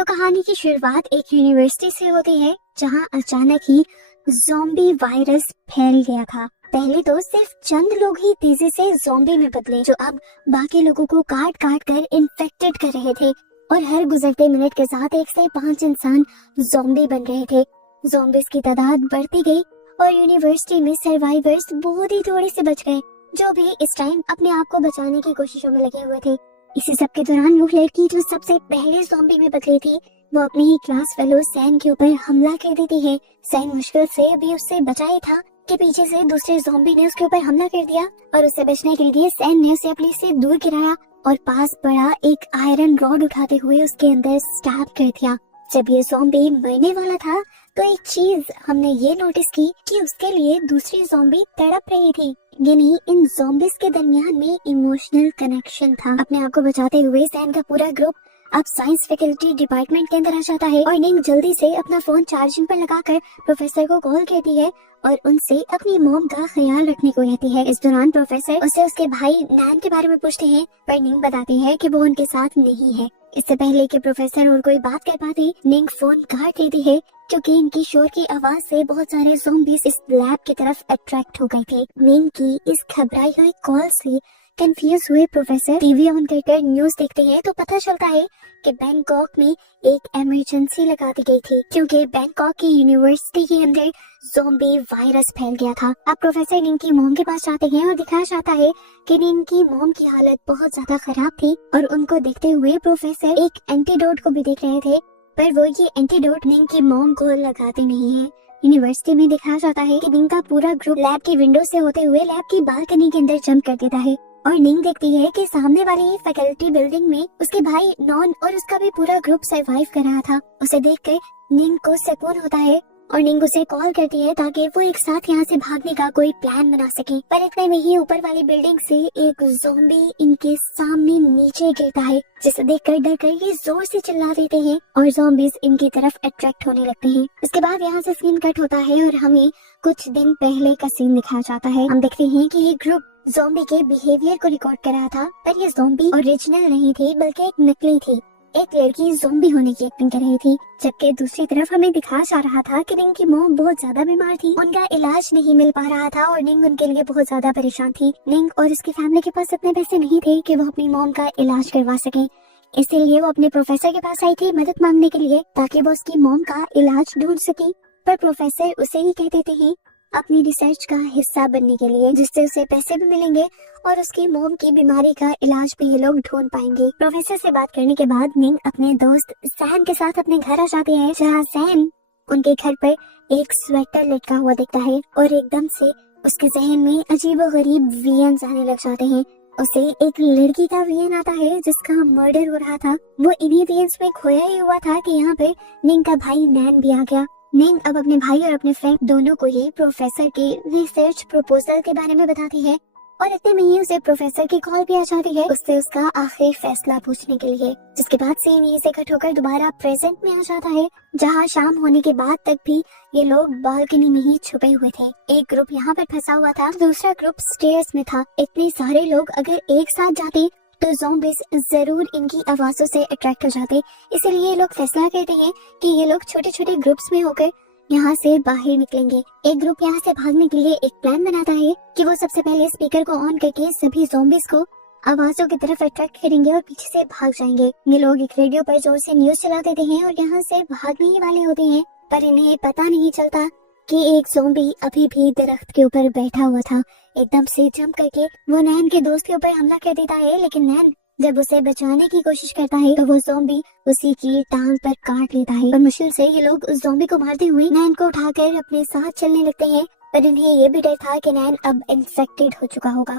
तो कहानी की शुरुआत एक यूनिवर्सिटी से होती है जहां अचानक ही ज़ॉम्बी वायरस फैल गया था। पहले तो सिर्फ चंद लोग ही तेजी से ज़ॉम्बी में बदले, जो अब बाकी लोगों को काट काट कर इन्फेक्टेड कर रहे थे और हर गुजरते मिनट के साथ 1 से 5 इंसान ज़ॉम्बी बन रहे थे। ज़ॉम्बीज की तादाद बढ़ती गई और यूनिवर्सिटी में सर्वाइवर्स बहुत ही थोड़े से बच गए, जो भी इस टाइम अपने आप को बचाने की कोशिशों में लगे हुए थे। इसी सब के दौरान वो लड़की जो सबसे पहले ज़ॉम्बी में बदली थी, वो अपनी ही क्लास फेलो सैन के ऊपर हमला कर देती है। सैन मुश्किल से अभी उससे बचा ही था कि पीछे से दूसरे ज़ॉम्बी ने उसके ऊपर हमला कर दिया और उससे बचने के लिए सैन ने उसे अपने से दूर गिराया और पास पड़ा एक आयरन रॉड उठाते हुए उसके अंदर स्टैब कर दिया। जब ये ज़ॉम्बी मरने वाला था तो एक चीज हमने ये नोटिस की कि उसके लिए दूसरी ज़ॉम्बी तड़प रही थी, यानी इन ज़ॉम्बीज के दरमियान में इमोशनल कनेक्शन था। अपने आप को बचाते हुए सैन का पूरा ग्रुप अब साइंस फैकल्टी डिपार्टमेंट के अंदर आ जाता है और निंग जल्दी से अपना फोन चार्जिंग पर लगाकर प्रोफेसर को कॉल करती है और उनसे अपनी मॉम का ख्याल रखने को कहती है। इस दौरान प्रोफेसर उससे उसके भाई नैन के बारे में पूछते हैं, पर निंग बताती है कि वो उनके साथ नहीं है। इससे पहले कि प्रोफेसर और कोई बात कर पाते, निंग फोन काट देती है क्योंकि इनकी शोर की आवाज से बहुत सारे ज़ॉम्बीज इस लैब की तरफ अट्रैक्ट हो गए थे। निंग की इस घबराई हुई कॉल से कंफ्यूज हुए प्रोफेसर टीवी ऑन कर न्यूज देखते हैं तो पता चलता है कि बैंकॉक में एक इमरजेंसी लगा दी गई थी क्योंकि बैंकॉक की यूनिवर्सिटी के अंदर ज़ॉम्बी वायरस फैल गया था। अब प्रोफेसर निंग की मॉम के पास जाते हैं और दिखाया जाता है कि निंग की मॉम की हालत बहुत ज्यादा खराब थी और उनको देखते हुए प्रोफेसर एक एंटीडोट को भी देख रहे थे, पर वो ये एंटीडोट निंग की मॉम को लगाते नहीं है। यूनिवर्सिटी में दिखाया जाता है कि निंग का पूरा ग्रुप लैब की विंडो से होते हुए लैब की बालकनी के अंदर जंप कर देता है और निंग देखती है कि सामने वाली फैकल्टी बिल्डिंग में उसके भाई नॉन और उसका भी पूरा ग्रुप सरवाइव कर रहा था। उसे देखकर निंग को सुकून होता है और निंग उसे कॉल करती है ताकि वो एक साथ यहाँ से भागने का कोई प्लान बना सके। पर इतने में ही ऊपर वाली बिल्डिंग से एक ज़ॉम्बी इनके सामने नीचे गिरता है, जिसे देखकर डरकर ये जोर से चिल्ला देते हैं और ज़ॉम्बीज इनकी तरफ अट्रैक्ट होने लगते हैं। इसके बाद यहाँ से सीन कट होता है और हमें कुछ दिन पहले का सीन दिखाया जाता है। हम देखते हैं कि ये ग्रुप ज़ॉम्बी के बिहेवियर को रिकॉर्ड कर रहा था, पर ये ज़ॉम्बी ओरिजिनल नहीं थी बल्कि एक नकली थी। एक लड़की ज़ॉम्बी होने की एक्टिंग कर रही थी, जबकि दूसरी तरफ हमें दिखाया जा रहा था कि निंग की मॉम बहुत ज्यादा बीमार थी, उनका इलाज नहीं मिल पा रहा था और निंग उनके लिए बहुत ज्यादा परेशान थी। निंग और उसकी फैमिली के पास इतने पैसे नहीं थे कि वो अपनी मॉम का इलाज करवा सके, इसीलिए वो अपने प्रोफेसर के पास आई थी मदद मांगने के लिए ताकि वो उसकी मॉम का इलाज ढूंढ सके। पर प्रोफेसर उसे ही कह देते हैं अपनी रिसर्च का हिस्सा बनने के लिए, जिससे उसे पैसे भी मिलेंगे और उसकी मॉम की बीमारी का इलाज भी ये लोग ढूंढ पाएंगे। प्रोफेसर से बात करने के बाद निंग अपने दोस्त सैन के साथ अपने घर आ जाते हैं, जहाँ सैन उनके घर पर एक स्वेटर लटका हुआ दिखता है और एकदम से उसके जहन में अजीबोगरीब विजन्स आने लग जाते हैं। उसे एक लड़की का विजन आता है जिसका मर्डर हो रहा था। वो इन्हीं विजन्स में खोया ही हुआ था कि यहाँ पे निंग का भाई नैन भी आ गया। निंग अब अपने भाई और अपने फ्रेंड दोनों को ही प्रोफेसर के रिसर्च प्रपोजल के बारे में बताती है और इतने में ही उसे प्रोफेसर की कॉल भी आ जाती है उससे उसका आखिरी फैसला पूछने के लिए। जिसके बाद सीन यहीं से कट होकर दोबारा प्रेजेंट में आ जाता है, जहाँ शाम होने के बाद तक भी ये लोग बालकनी में ही छुपे हुए थे। एक ग्रुप यहाँ पर फंसा हुआ था, दूसरा ग्रुप स्टेयर्स में था। इतने सारे लोग अगर एक साथ जाते तो ज़ॉम्बीज जरूर इनकी आवाजों से अट्रैक्ट हो जाते, इसीलिए ये लोग फैसला करते हैं कि ये लोग छोटे छोटे ग्रुप्स में होकर यहाँ से बाहर निकलेंगे। एक ग्रुप यहाँ से भागने के लिए एक प्लान बनाता है कि वो सबसे पहले स्पीकर को ऑन करके सभी ज़ॉम्बीज को आवाजों की तरफ अट्रैक्ट करेंगे और पीछे से भाग जाएंगे। ये लोग एक रेडियो पर जोर से न्यूज चला देते हैं और यहाँ से भागने ही वाले होते हैं, पर इन्हें पता नहीं चलता कि एक ज़ॉम्बी अभी भी दरख्त के ऊपर बैठा हुआ था। एकदम से जंप करके वो नैन के दोस्त के ऊपर हमला कर देता है, लेकिन नैन जब उसे बचाने की कोशिश करता है तो वो ज़ॉम्बी उसी की टांग पर काट लेता है और मुश्किल से ये लोग उस ज़ॉम्बी को मारते हुए नैन को उठाकर अपने साथ चलने लगते हैं, पर इन्हें ये भी डर था कि नैन अब इन्फेक्टेड हो चुका होगा।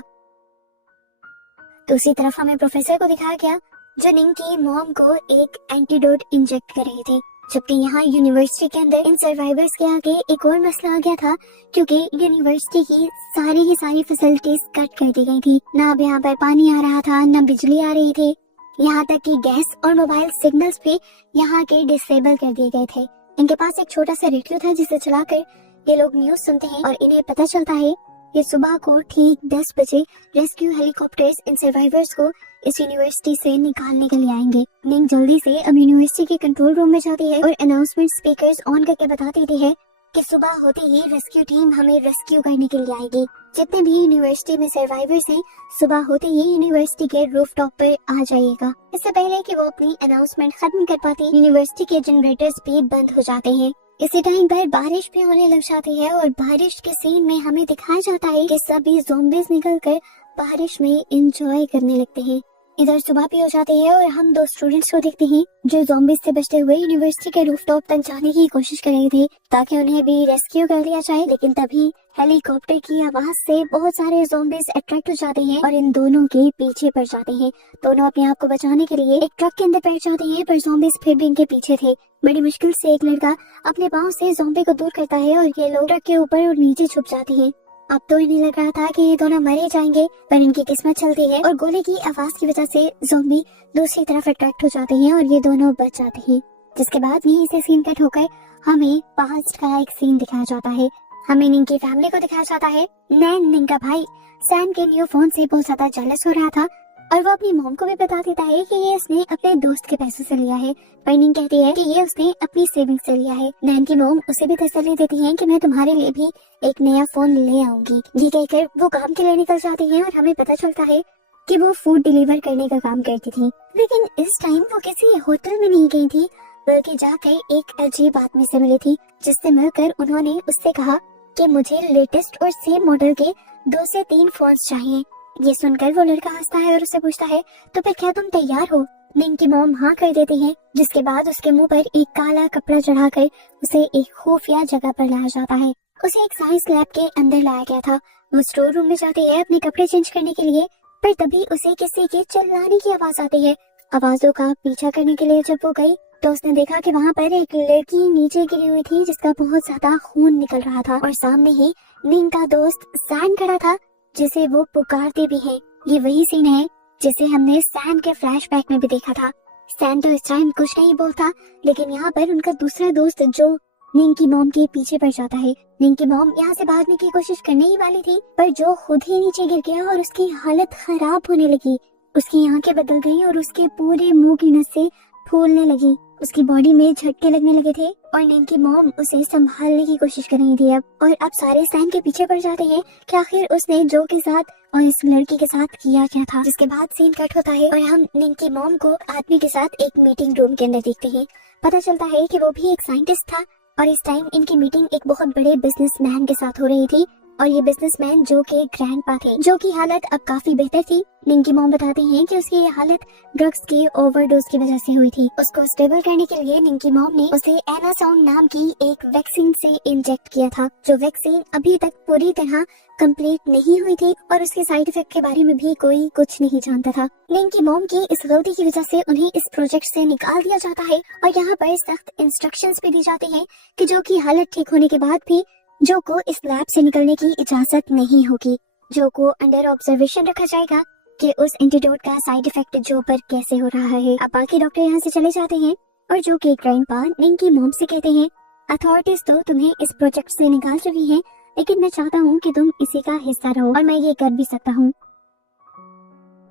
दूसरी तरफ हमें प्रोफेसर को दिखाया गया जो निंग की मॉम को एक एंटीडोट इंजेक्ट कर रहे थे, जबकि यहाँ यूनिवर्सिटी के अंदर इन सर्वाइवर्स के आगे एक और मसला आ गया था क्योंकि यूनिवर्सिटी की सारी फैसिलिटीज कट कर दी गई थी। ना अब यहाँ पर पानी आ रहा था, ना बिजली आ रही थी, यहाँ तक कि गैस और मोबाइल सिग्नल्स भी यहाँ के डिसेबल कर दिए गए थे। इनके पास एक छोटा सा रेडियो था जिसे चलाकर ये लोग न्यूज सुनते हैं और इन्हें पता चलता है ये सुबह को ठीक 10 बजे रेस्क्यू हेलीकॉप्टर्स इन सर्वाइवर्स को इस यूनिवर्सिटी से निकालने के लिए आएंगे। निंग जल्दी से अब यूनिवर्सिटी के कंट्रोल रूम में जाती है और अनाउंसमेंट स्पीकर्स ऑन करके बता देती है कि सुबह होते ही रेस्क्यू टीम हमें रेस्क्यू करने के लिए आएगी। जितने भी यूनिवर्सिटी में सर्वाइवर्स हैं, सुबह होते ही यूनिवर्सिटी के रूफटॉप पर आ जाइएगा। इससे पहले कि वो अपनी अनाउंसमेंट खत्म कर पाती, यूनिवर्सिटी के जनरेटर्स भी बंद हो जाते हैं। इसी टाइम पर बारिश भी होने लग जाती है और बारिश के सीन में हमें दिखाया जाता है कि सभी ज़ॉम्बीज निकलकर बारिश में एंजॉय करने लगते हैं। इधर सुबह भी हो जाती है और हम दो स्टूडेंट्स को देखते हैं जो ज़ॉम्बीज से बचते हुए यूनिवर्सिटी के रूफटॉप तक जाने की कोशिश कर रहे थे ताकि उन्हें भी रेस्क्यू कर लिया जाए। लेकिन तभी हेलीकॉप्टर की आवाज से बहुत सारे ज़ॉम्बीज अट्रैक्ट हो जाते हैं और इन दोनों के पीछे पड़ जाते हैं। दोनों अपने आप को बचाने के लिए एक ट्रक के अंदर बैठ जाते हैं, पर ज़ॉम्बीज फिर भी इनके पीछे थे। बड़ी मुश्किल से एक लड़का अपने पाँव से ज़ॉम्बी को दूर करता है और ये लोग ट्रक के ऊपर और नीचे छुप जाते हैं। अब तो इन्हें लग रहा था कि ये दोनों मरे जाएंगे, पर इनकी किस्मत चलती है और गोली की आवाज की वजह से ज़ॉम्बी दूसरी तरफ अट्रैक्ट हो जाते हैं और ये दोनों बच जाते हैं। जिसके बाद यहीं से सीन कट होकर हमें पास्ट का एक सीन दिखाया जाता है। हमें निंग की फैमिली को दिखाया जाता है। नैन, निंग का भाई, सैम के न्यू फोन से बहुत ज्यादा जेलस हो रहा था और वो अपनी मॉम को भी बता देता है कि ये उसने अपने दोस्त के पैसों से लिया है, पर निंग कहती है कि ये उसने अपनी सेविंग से लिया है। नैन की मॉम उसे भी तसल्ली देती है कि मैं तुम्हारे लिए भी एक नया फोन ले आऊंगी। ये कहकर वो काम के लिए निकल जाती है और हमें पता चलता है कि वो फूड डिलीवर करने का काम करती थी। लेकिन इस टाइम वो किसी होटल में नहीं गई थी, बल्कि जाकर एक अजीब आदमी से मिली थी, जिससे मिलकर उन्होंने उससे कहा कि मुझे लेटेस्ट और सेम मॉडल के 2 से 3 फोन्स चाहिए। ये सुनकर वो लड़का हंसता है और उससे पूछता है, तो फिर क्या तुम तैयार हो? निंग की मॉम हाँ कर देती है, जिसके बाद उसके मुंह पर एक काला कपड़ा चढ़ाकर उसे एक खुफिया जगह पर लाया जाता है। उसे एक साइंस लैब के अंदर लाया गया था। वो स्टोर रूम में जाती है अपने कपड़े चेंज करने के लिए, पर तभी उसे किसी के चिल्लाने की आवाज आती है। आवाजों का पीछा करने के लिए जब वो गई तो उसने देखा कि वहाँ पर एक लड़की नीचे गिरी हुई थी जिसका बहुत ज्यादा खून निकल रहा था और सामने ही निंग का दोस्त सैन खड़ा था जिसे वो पुकारते भी है। ये वही सीन है जिसे हमने सैन के फ्लैशबैक में भी देखा था। सैन तो इस टाइम कुछ नहीं बोलता, लेकिन यहाँ पर उनका दूसरा दोस्त जो निंग की मॉम के पीछे पड़ जाता है। निंग की मॉम यहाँ से भागने की कोशिश करने ही वाली थी, पर जो खुद ही नीचे गिर गया और उसकी हालत खराब होने लगी। उसकी आंखें बदल गई और उसके पूरे मुंह की नसें फूलने लगी। उसकी बॉडी में झटके लगने लगे थे और निंग की मॉम उसे संभालने की कोशिश कर रही थी। अब सारे सैन के पीछे पड़ जाते हैं कि आखिर उसने जो के साथ और इस लड़की के साथ किया क्या था। जिसके बाद सीन कट होता है और हम निंग की मॉम को आदमी के साथ एक मीटिंग रूम के अंदर देखते हैं। पता चलता है कि वो भी एक साइंटिस्ट था और इस टाइम इनकी मीटिंग एक बहुत बड़े बिजनेसमैन के साथ हो रही थी और ये बिजनेसमैन जो के ग्रैंडपा थे, जो की हालत अब काफी बेहतर थी। निंग की मॉम बताती हैं कि उसकी ये हालत ड्रग्स की ओवरडोज की वजह से हुई थी। उसको स्टेबल करने के लिए निंग की मॉम ने उसे एनासाउंड नाम की एक वैक्सीन से इंजेक्ट किया था, जो वैक्सीन अभी तक पूरी तरह कंप्लीट नहीं हुई थी और उसके साइड इफेक्ट के बारे में भी कोई कुछ नहीं जानता था। निंग की मॉम की इस गलती की वजह से उन्हें इस प्रोजेक्ट से निकाल दिया जाता है और यहाँ पर सख्त इंस्ट्रक्शंस भी दी जाती हैं कि जो की हालत ठीक होने के बाद भी जो को इस लैब से निकलने की इजाजत नहीं होगी। जो को अंडर ऑब्जर्वेशन रखा जाएगा कि उस एंटीडोट का साइड इफेक्ट जो पर कैसे हो रहा है। अब बाकी डॉक्टर यहाँ से चले जाते हैं और जो के ग्रैंडपा निंग की मॉम से कहते हैं, अथॉरिटीज तो तुम्हें इस प्रोजेक्ट से निकाल चुकी हैं, लेकिन मैं चाहता हूँ कि तुम इसी का हिस्सा रहो और मैं ये कर भी सकता हूँ।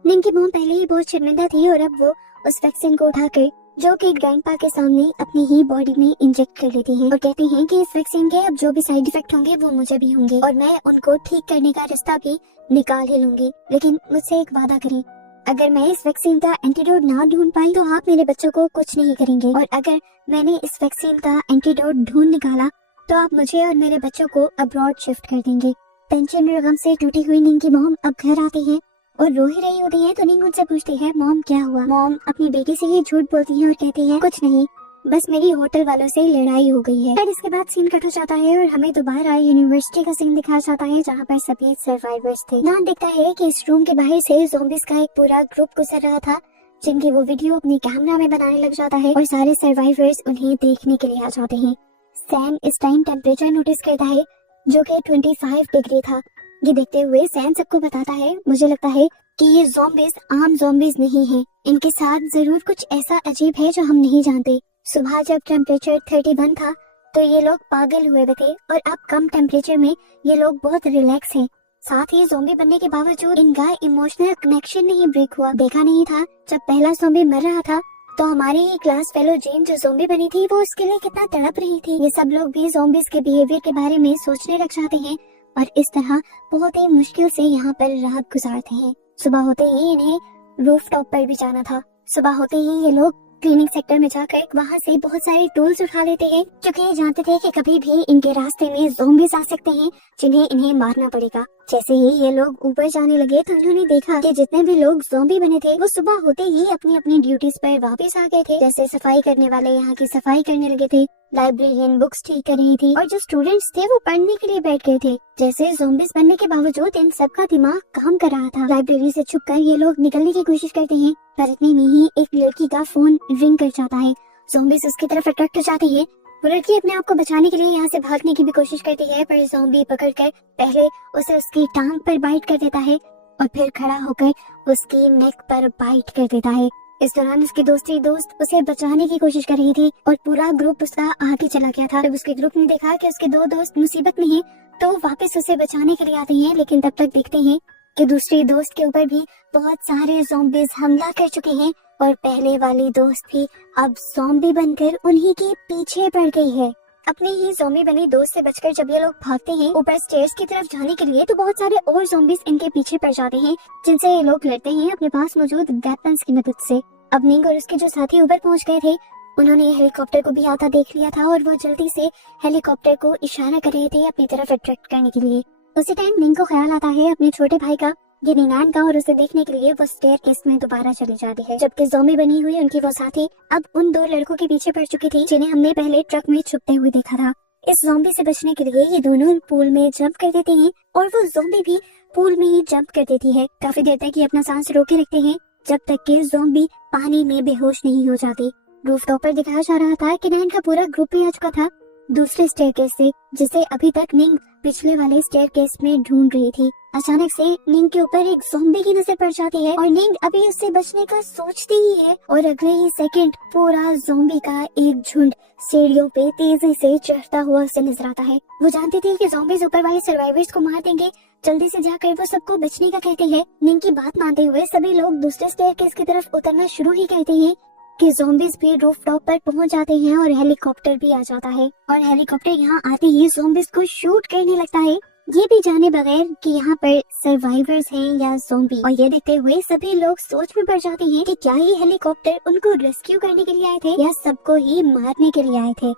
निंग की मॉम पहले ही बहुत शर्मिंदा थी और अब वो उस वैक्सीन को उठाकर जो कि ग्रैंडपा के सामने अपनी ही बॉडी में इंजेक्ट कर लेती हैं और कहती हैं कि इस वैक्सीन के अब जो भी साइड इफेक्ट होंगे वो मुझे भी होंगे और मैं उनको ठीक करने का रास्ता भी निकाल ही लूंगी, लेकिन मुझसे एक वादा करें, अगर मैं इस वैक्सीन का एंटीडोट ना ढूंढ पाई तो आप मेरे बच्चों को कुछ नहीं करेंगे, और अगर मैंने इस वैक्सीन का एंटीडोट ढूंढ निकाला तो आप मुझे और मेरे बच्चों को अब्रॉड शिफ्ट कर देंगे। टेंशन और गम से टूटी हुई निंग की मॉम अब घर आती है और रो ही रही होती है तो निंग उनसे पूछती है, मॉम क्या हुआ? मॉम अपनी बेटी से ही झूठ बोलती है और कहती है, कुछ नहीं, बस मेरी होटल वालों से लड़ाई हो गई है। फिर इसके बाद सीन कट हो जाता है और हमें दोबारा यूनिवर्सिटी का सीन दिखाया जाता है जहाँ पर सभी सर्वाइवर्स थे। यहाँ दिखता है कि इस रूम के बाहर से ज़ॉम्बीज का एक पूरा ग्रुप गुजर रहा था, जिनकी वो वीडियो अपनी कैमरा में बनाने लग जाता है और सारे सर्वाइवर्स उन्हें देखने के लिए आ जाते हैं। सैम इस टाइम टेम्परेचर नोटिस करता है जो कि 25 डिग्री था। ये देखते हुए सैम सबको बताता है, मुझे लगता है कि ये ज़ॉम्बीज आम ज़ॉम्बीज नहीं हैं, इनके साथ जरूर कुछ ऐसा अजीब है जो हम नहीं जानते। सुबह जब टेम्परेचर 31 था तो ये लोग पागल हुए थे और अब कम टेम्परेचर में ये लोग बहुत रिलैक्स हैं। साथ ही ज़ॉम्बी बनने के बावजूद इनका इमोशनल कनेक्शन नहीं ब्रेक हुआ। देखा नहीं था जब पहला ज़ॉम्बी मर रहा था तो हमारी ही क्लास फेलो जेन जो ज़ॉम्बी बनी थी वो उसके लिए कितना तड़प रही थी। ये सब लोग भी ज़ॉम्बीज के बिहेवियर के बारे में सोचने लग जाते हैं और इस तरह बहुत ही मुश्किल से यहाँ पर रात गुजारते हैं। सुबह होते ही इन्हें रूफटॉप पर भी जाना था। सुबह होते ही ये लोग क्लीनिंग सेक्टर में जाकर वहाँ से बहुत सारे टूल्स उठा लेते हैं, क्योंकि ये जानते थे कि कभी भी इनके रास्ते में ज़ॉम्बीज आ सकते हैं जिन्हें इन्हें मारना पड़ेगा। जैसे ही ये लोग ऊपर जाने लगे तो उन्होंने देखा कि जितने भी लोग ज़ॉम्बी बने थे वो सुबह होते ही अपनी अपनी ड्यूटीज पर वापस आ गए थे। जैसे सफाई करने वाले यहाँ की सफाई करने लगे थे, लाइब्रेरियन बुक्स ठीक कर रही थी और जो स्टूडेंट्स थे वो पढ़ने के लिए बैठ गए थे। जैसे ज़ॉम्बीज बनने के बावजूद इन सबका दिमाग काम कर रहा था। लाइब्रेरी से छुपकर ये लोग निकलने की कोशिश करते हैं, पर इतने में ही एक लड़की का फोन रिंग कर जाता है। ज़ॉम्बीज उसकी तरफ अट्रैक्ट हो जाते हैं। वो लड़की अपने आप को बचाने के लिए यहाँ से भागने की भी कोशिश करती है, पर ज़ॉम्बी पकड़कर पहले उसे उसकी टांग पर बाइट कर देता है और फिर खड़ा होकर उसकी नेक पर बाइट कर देता है। इस दौरान उसकी दूसरी दोस्त उसे बचाने की कोशिश कर रही थी और पूरा ग्रुप उसका आगे चला गया था। जब उसके ग्रुप ने देखा कि उसके दो दोस्त मुसीबत में हैं, तो वापस उसे बचाने के लिए आते हैं, लेकिन तब तक देखते हैं कि दूसरी दोस्त के ऊपर भी बहुत सारे ज़ॉम्बीज हमला कर चुके हैं और पहले वाली दोस्त भी अब ज़ॉम्बी बनकर उन्हीं के पीछे पड़ गई है। अपनी ही ज़ॉम्बी बनी दोस्त से बचकर जब ये लोग भागते हैं ऊपर स्टेयर्स की तरफ जाने के लिए, तो बहुत सारे और ज़ॉम्बीज इनके पीछे पड़ जाते हैं, जिनसे ये लोग लड़ते हैं अपने पास मौजूद वेपन्स की मदद से। अब निंग और उसके जो साथी ऊपर पहुंच गए थे, उन्होंने हेलीकॉप्टर को भी आता देख लिया था और वो जल्दी से हेलीकॉप्टर को इशारा कर रहे थे अपनी तरफ अट्रैक्ट करने के लिए। उसी टाइम निंग को ख्याल आता है अपने छोटे भाई का, ये निनान का, और उसे देखने के लिए वो स्टेयरकेस में दोबारा चली जाती है। जबकि ज़ॉम्बी बनी हुई उनकी वो साथी अब उन दो लड़कों के पीछे पड़ चुकी थी जिन्हें हमने पहले ट्रक में छुपते हुए देखा था। इस ज़ॉम्बी से बचने के लिए ये दोनों पूल में जंप कर देते हैं और वो ज़ॉम्बी भी पूल में ही जंप कर देती है। काफी देर तक ये अपना सांस रोके रखते हैं जब तक कि ज़ॉम्बी पानी में बेहोश नहीं हो जाती। रूफटॉप पर दिखाया जा रहा था कि नैन का पूरा ग्रुप भी आ चुका था दूसरे स्टेयरकेस से, जिसे अभी तक निंग पिछले वाले स्टेयरकेस में ढूंढ रही थी। अचानक से निंग के ऊपर एक ज़ॉम्बी की नजर पड़ जाती है और निंग अभी उससे बचने का सोचती ही है और अगले ही सेकंड पूरा ज़ॉम्बी का एक झुंड सीढ़ियों पे तेजी से चढ़ता हुआ उसे नजर आता है। वो जानती थी कि ज़ॉम्बीज ऊपर वाले सर्वाइवर्स को मार देंगे। जल्दी से जाकर वो सबको बचने का कहते हैं। निंग की बात मानते हुए सभी लोग दूसरे स्टेयरकेस की तरफ उतरना शुरू ही करते हैं कि ज़ॉम्बीज भी रूफटॉप पर पहुंच जाते हैं और हेलीकॉप्टर भी आ जाता है और हेलीकॉप्टर यहाँ आते ही ज़ॉम्बीज को शूट करने लगता है, ये भी जाने बगैर कि यहाँ पर सर्वाइवर्स हैं या ज़ॉम्बी। और ये देखते हुए सभी लोग सोच में पड़ जाते हैं कि क्या ये हेलीकॉप्टर उनको रेस्क्यू करने के लिए आए थे या सबको ही मारने के लिए आए थे।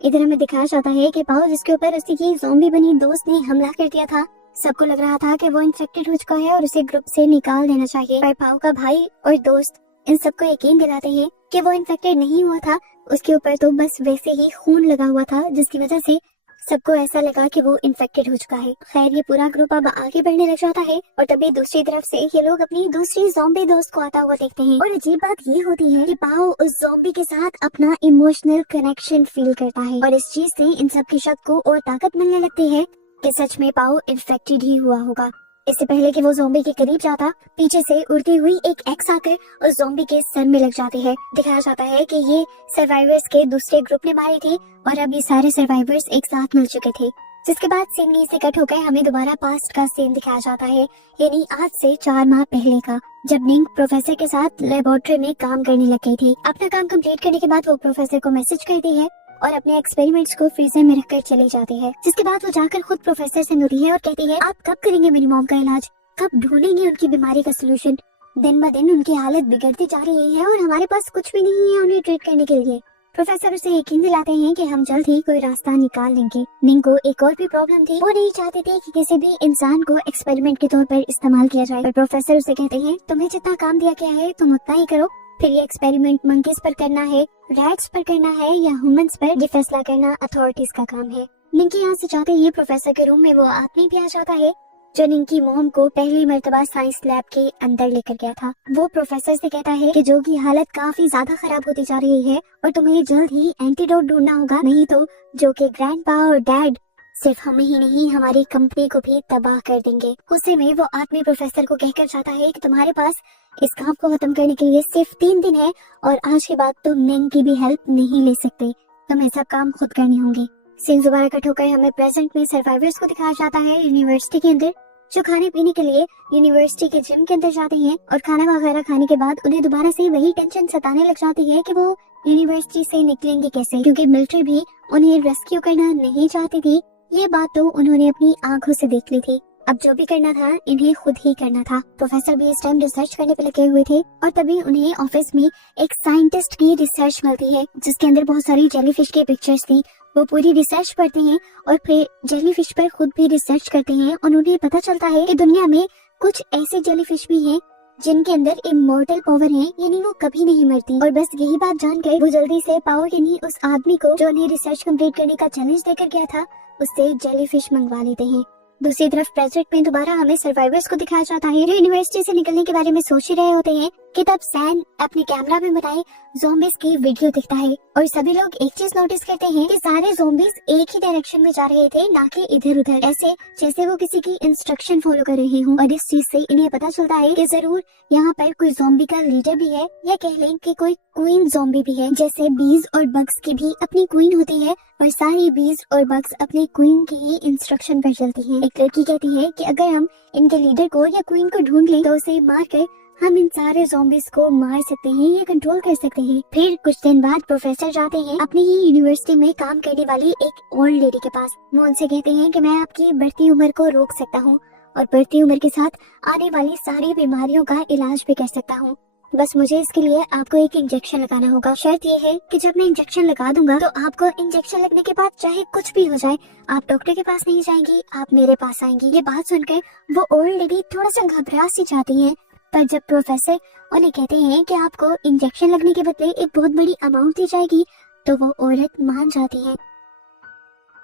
इधर हमें दिखाया जाता है कि पाओ, जिसके ऊपर उसकी की ज़ॉम्बी बनी दोस्त ने हमला कर दिया था, सबको लग रहा था कि वो इन्फेक्टेड हो चुका है और उसे ग्रुप से निकाल देना चाहिए, पर पाओ का भाई और दोस्त इन सबको यकीन दिलाते हैं कि वो इन्फेक्टेड नहीं हुआ था, उसके ऊपर तो बस वैसे ही खून लगा हुआ था, जिसकी वजह से सबको ऐसा लगा कि वो इन्फेक्टेड हो चुका है। खैर, ये पूरा ग्रुप अब आगे बढ़ने लग जाता है और तभी दूसरी तरफ से ये लोग अपनी दूसरी ज़ॉम्बी दोस्त को आता हुआ देखते हैं और अजीब बात ये होती है कि पाओ उस ज़ॉम्बी के साथ अपना इमोशनल कनेक्शन फील करता है और इस चीज से इन सब की शक को और ताकत मिलने लगती है कि सच में पाओ इन्फेक्टेड ही हुआ होगा। इससे पहले कि वो ज़ॉम्बी के करीब जाता, पीछे से उड़ती हुई एक एक्स आकर उस ज़ॉम्बी के सर में लग जाती है। दिखाया जाता है कि ये सर्वाइवर्स के दूसरे ग्रुप ने मारी थी और अब ये सारे सर्वाइवर्स एक साथ मिल चुके थे। जिसके बाद सीन यहीं से कट होकर हमें दोबारा पास्ट का सीन दिखाया जाता है, यानी आज से 4 माह पहले का, जब निंग प्रोफेसर के साथ लेबोरेटरी में काम करने लग गई थी। अपना काम कंप्लीट करने के बाद वो प्रोफेसर को मैसेज करती है और अपने एक्सपेरिमेंट्स को फ्रीजर में रखकर चली जाती है। जिसके बाद वो जाकर खुद प्रोफेसर से मिलती है और कहती है, आप कब करेंगे मेरी मॉम का इलाज, कब ढूंढेंगे उनकी बीमारी का सोल्यूशन। दिन ब दिन उनकी हालत बिगड़ती जा रही है और हमारे पास कुछ भी नहीं है उन्हें ट्रीट करने के लिए। प्रोफेसर उसे यकीन दिलाते हैं कि हम जल्द ही कोई रास्ता निकाल लेंगे। निंग को एक और भी प्रॉब्लम थी, वो नहीं चाहते थे कि किसी भी इंसान को एक्सपेरिमेंट के तौर पर इस्तेमाल किया जाए, पर प्रोफेसर उसे कहते हैं, तुम्हें जितना काम दिया गया है तुम उतना ही करो, फिर ये एक्सपेरिमेंट मंकीज पर करना है, रैट्स पर करना है या ह्यूमंस पर, ये फैसला करना अथॉरिटीज का काम है। निंग के यहाँ से जाते ही प्रोफेसर के रूम में वो आदमी भी आ जाता है जो निंग की मॉम को पहली मर्तबा साइंस लैब के अंदर लेकर गया था। वो प्रोफेसर से कहता है कि जो की हालत काफी ज्यादा खराब होती जा रही है और तुम्हें जल्द ही एंटीडोट ढूंढना होगा, नहीं तो जो कि ग्रैंडपा और डैड सिर्फ हमें ही नहीं हमारी कंपनी को भी तबाह कर देंगे। गुस्से में वो आदमी प्रोफेसर को कहकर जाता है कि तुम्हारे पास इस काम को खत्म करने के लिए सिर्फ 3 दिन है और आज के बाद तुम निंग की भी हेल्प नहीं ले सकते, तुम्हें सब काम खुद करने होंगे। सीन दोबारा कट होकर हमें प्रेजेंट में सर्वाइवर्स को दिखाया जाता है यूनिवर्सिटी के अंदर, जो खाने पीने के लिए यूनिवर्सिटी के जिम के अंदर जाते हैं और खाना वगैरह खाने के बाद उन्हें दोबारा से वही टेंशन सताने लग जाती है कि वो यूनिवर्सिटी से निकलेंगे कैसे, क्योंकि मिलिट्री भी उन्हें रेस्क्यू करना नहीं चाहती थी। ये बात तो उन्होंने अपनी आंखों से देख ली थी। अब जो भी करना था इन्हें खुद ही करना था। प्रोफेसर भी इस टाइम रिसर्च करने पे लगे हुए थे और तभी उन्हें ऑफिस में एक साइंटिस्ट की रिसर्च मिलती है जिसके अंदर बहुत सारी जेलीफिश के पिक्चर्स थी। वो पूरी रिसर्च पढ़ते हैं और फिर जेलीफिश पर खुद भी रिसर्च करते हैं और उन्हें पता चलता है कि दुनिया में कुछ ऐसे जेलीफिश भी हैं जिनके अंदर इमॉर्टल पावर है, यानी वो कभी नहीं मरती। और बस यही बात जानकर वो जल्दी से पाओ यानी उस आदमी को जो उन्हें रिसर्च कंप्लीट करने का चैलेंज देकर गया था उससे जेलीफिश मंगवा लेते हैं। दूसरी तरफ प्रेजेंट में दोबारा हमें सर्वाइवर्स को दिखाया जाता है जो यूनिवर्सिटी से निकलने के बारे में सोच ही रहे होते हैं कि तब सैन अपने कैमरा में बनाए ज़ॉम्बीज की वीडियो दिखता है और सभी लोग एक चीज नोटिस करते हैं कि सारे ज़ॉम्बीज एक ही डायरेक्शन में जा रहे थे, ना कि इधर उधर, ऐसे जैसे वो किसी की इंस्ट्रक्शन फॉलो कर रहे हों। और इस चीज से इन्हें पता चलता है कि जरूर यहाँ पर कोई ज़ॉम्बी का लीडर भी है, या कह लें कि कोई क्वीन ज़ॉम्बी भी है। जैसे बीज और बग्स की भी अपनी क्वीन होती है और सारी बीज और बग्स अपनी क्वीन की ही इंस्ट्रक्शन पर चलती हैं। एक लड़की कहती है कि अगर हम इनके लीडर को या क्वीन को ढूंढ लें तो उसे मारकर हम इन सारे ज़ॉम्बीज को मार सकते हैं या कंट्रोल कर सकते हैं। फिर कुछ दिन बाद प्रोफेसर जाते हैं अपनी ही यूनिवर्सिटी में काम करने वाली एक ओल्ड लेडी के पास। वो उनसे कहते हैं कि मैं आपकी बढ़ती उम्र को रोक सकता हूँ और बढ़ती उम्र के साथ आने वाली सारी बीमारियों का इलाज भी कर सकता हूँ। बस मुझे इसके लिए आपको एक इंजेक्शन लगाना होगा। शर्त ये है कि जब मैं इंजेक्शन लगा दूंगा तो आपको इंजेक्शन लगने के बाद चाहे कुछ भी हो जाए आप डॉक्टर के पास नहीं जाएंगी, आप मेरे पास आएंगी। ये बात सुनकर वो ओल्ड लेडी थोड़ा सा घबरा सी जाती है, पर जब प्रोफेसर उन्हें कहते हैं कि आपको इंजेक्शन लगने के बदले एक बहुत बड़ी अमाउंट दी जाएगी तो वो औरत मान जाती है।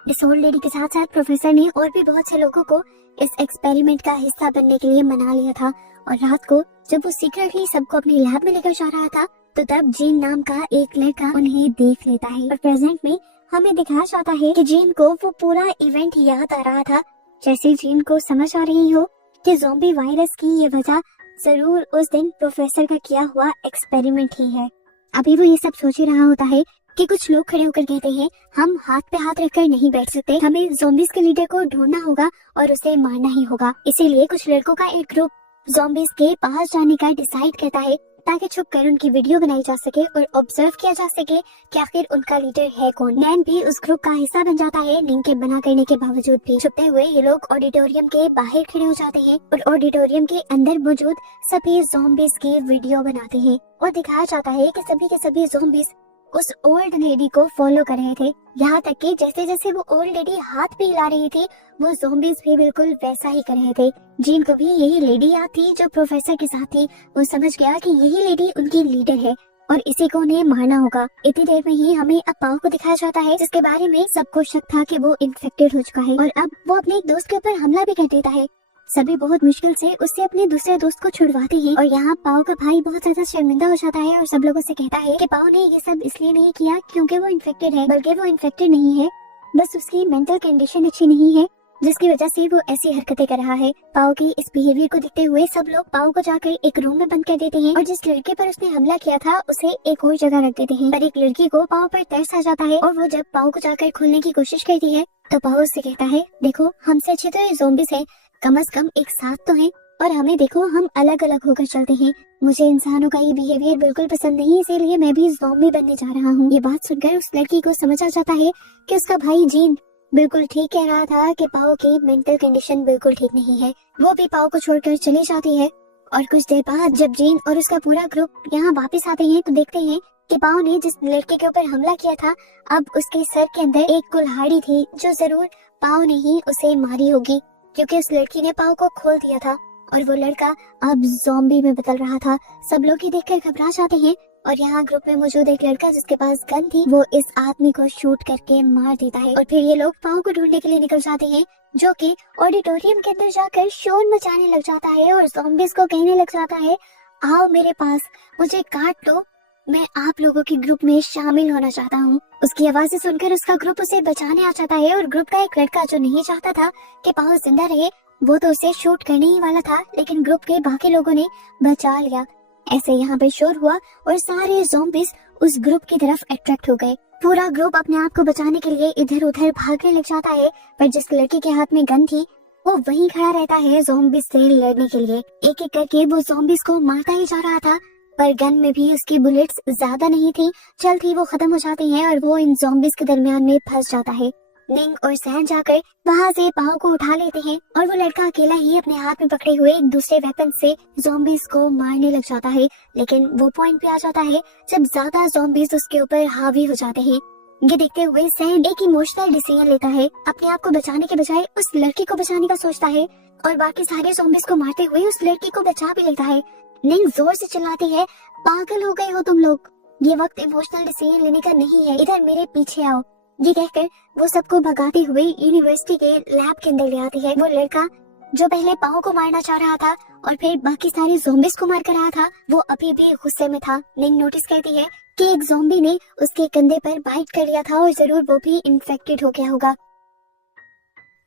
इस ओल्ड लेडी के साथ साथ प्रोफेसर ने और भी बहुत से लोगों को इस एक्सपेरिमेंट का हिस्सा बनने के लिए मना लिया था। और रात को जब वो सीक्रेटली सबको अपनी लैब में लेकर जा रहा था तो तब जीन नाम का एक लड़का उन्हें देख लेता है। और प्रेजेंट में हमें दिखाया जाता है कि जीन को वो पूरा इवेंट याद आ रहा था। जैसे जीन को समझ आ रही हो कि ज़ॉम्बी वायरस की ये वजह जरूर उस दिन प्रोफेसर का किया हुआ एक्सपेरिमेंट ही है। अभी वो ये सब सोच ही रहा होता है कि कुछ लोग खड़े होकर कहते हैं हम हाथ पे हाथ रखकर नहीं बैठ सकते, हमें ज़ॉम्बीज के लीडर को ढूंढना होगा और उसे मारना ही होगा। इसीलिए कुछ लड़कों का एक ग्रुप ज़ॉम्बीज के पास जाने का डिसाइड करता है ताकि छुप कर उनकी वीडियो बनाई जा सके और ऑब्जर्व किया जा सके कि आखिर उनका लीडर है कौन। नैन भी उस ग्रुप का हिस्सा बन जाता है। लिंक के बना करने के बावजूद भी छुपते हुए ये लोग ऑडिटोरियम के बाहर खड़े हो जाते हैं और ऑडिटोरियम के अंदर मौजूद सभी ज़ॉम्बीज की वीडियो बनाते हैं और दिखाया जाता है कि सभी के सभी ज़ॉम्बीज उस ओल्ड लेडी को फॉलो कर रहे थे। यहाँ तक कि जैसे जैसे वो ओल्ड लेडी हाथ भी हिला रही थी वो ज़ॉम्बीज भी बिल्कुल वैसा ही कर रहे थे। जीन को भी यही लेडी याद थी जो प्रोफेसर के साथ थी। वो समझ गया कि यही लेडी उनकी लीडर है और इसी को उन्हें मारना होगा। इतनी देर में ही हमें अब पाओ को दिखाया जाता है जिसके बारे में सबको शक था कि वो इन्फेक्टेड हो चुका है और अब वो अपने एक दोस्त के ऊपर हमला भी कर देता है। सभी बहुत मुश्किल से उससे अपने दूसरे दोस्त को छुड़वाते हैं और यहाँ पाओ का भाई बहुत ज्यादा शर्मिंदा हो जाता है और सब लोगों से कहता है कि पाओ ने ये सब इसलिए नहीं किया क्योंकि वो इन्फेक्टेड है, बल्कि वो इन्फेक्टेड नहीं है, बस उसकी मेंटल कंडीशन अच्छी नहीं है जिसकी वजह से वो ऐसी हरकतें कर रहा है। पाओ की इस बिहेवियर को देखते हुए सब लोग पाओ को जाकर एक रूम में बंद कर देते हैं और जिस लड़के पर उसने हमला किया था उसे एक और जगह रख देते हैं। पर एक लड़की को पाओ पर तरस आ जाता है और वो जब पाओ को जाकर खोलने की कोशिश करती है तो पाओ उससे कहता है देखो हमसे अच्छे तो ये ज़ॉम्बीज है, कम से कम एक साथ तो हैं और हमें देखो हम अलग अलग होकर चलते हैं। मुझे इंसानों का ये बिहेवियर बिल्कुल पसंद नहीं, इसीलिए मैं भी ज़ॉम्बी बनने जा रहा हूँ। ये बात सुनकर उस लड़की को समझ आ जाता है कि उसका भाई जीन बिल्कुल ठीक कह रहा था कि पाओ की मेंटल कंडीशन बिल्कुल ठीक नहीं है। वो भी पाओ को छोड़कर चली जाती है और कुछ देर बाद जब जीन और उसका पूरा ग्रुप यहाँ वापस आते हैं तो देखते हैं कि पाओ ने जिस लड़के के ऊपर हमला किया था अब उसके सर के अंदर एक कुल्हाड़ी थी जो जरूर पाओ ने ही उसे मारी होगी क्योंकि उस लड़की ने पाओ को खोल दिया था और वो लड़का अब ज़ॉम्बी में बदल रहा था। सब लोग ही देखकर घबरा जाते हैं और यहाँ ग्रुप में मौजूद एक लड़का जिसके पास गन थी वो इस आदमी को शूट करके मार देता है और फिर ये लोग पाओ को ढूंढने के लिए निकल जाते हैं जो कि ऑडिटोरियम के अंदर जाकर शोर मचाने लग जाता है और ज़ॉम्बीज को कहने लग जाता है आओ मेरे पास, मुझे काट दो, मैं आप लोगों के ग्रुप में शामिल होना चाहता हूँ। उसकी आवाज़ें सुनकर उसका ग्रुप उसे बचाने आ जाता है और ग्रुप का एक लड़का जो नहीं चाहता था कि पाओ जिंदा रहे वो तो उसे शूट करने ही वाला था, लेकिन ग्रुप के बाकी लोगों ने बचा लिया। ऐसे यहाँ पे शोर हुआ और सारे ज़ॉम्बीज उस ग्रुप की तरफ अट्रैक्ट हो गए। पूरा ग्रुप अपने आप को बचाने के लिए इधर उधर भागने लग जाता है, पर जिस लड़के के हाथ में गन थी वो वहीं खड़ा रहता है ज़ॉम्बीज़ से लड़ने के लिए। एक एक करके वो ज़ॉम्बीज़ को मारता ही जा रहा था, पर गन में भी उसकी बुलेट्स ज्यादा नहीं थी। चलती वो खत्म हो जाती हैं और वो इन ज़ॉम्बीज़ के दरमियान में फंस जाता है। निंग और सैन जाकर वहाँ से पाव को उठा लेते हैं और वो लड़का अकेला ही अपने हाथ में पकड़े हुए एक दूसरे वेपन से ज़ॉम्बीज़ को मारने लग जाता है। लेकिन वो पॉइंट पे आ जाता है जब ज्यादा ज़ॉम्बीज़ उसके ऊपर हावी हो जाते हैं। ये देखते हुए सैन एक इमोशनल डिसीजन लेता है। अपने आप को बचाने के बजाय उस लड़की को बचाने का सोचता है और बाकी सारे ज़ॉम्बीज़ को मारते हुए उस लड़की को बचा भी लेता है। निंग जोर से चिल्लाती है, पागल हो गए हो तुम लोग, ये वक्त इमोशनल डिसीजन लेने का नहीं है, इधर मेरे पीछे आओ। ये कहकर वो सबको भगाते हुए यूनिवर्सिटी के लैब के अंदर ले आती है। वो लड़का जो पहले पाओ को मारना चाह रहा था और फिर बाकी सारे ज़ॉम्बीज़ को मार कर आया था, वो अभी भी गुस्से में था। निंग नोटिस करती है कि एक ज़ॉम्बी ने उसके कंधे पर बाइट कर लिया था और जरूर वो भी इन्फेक्टेड हो गया होगा।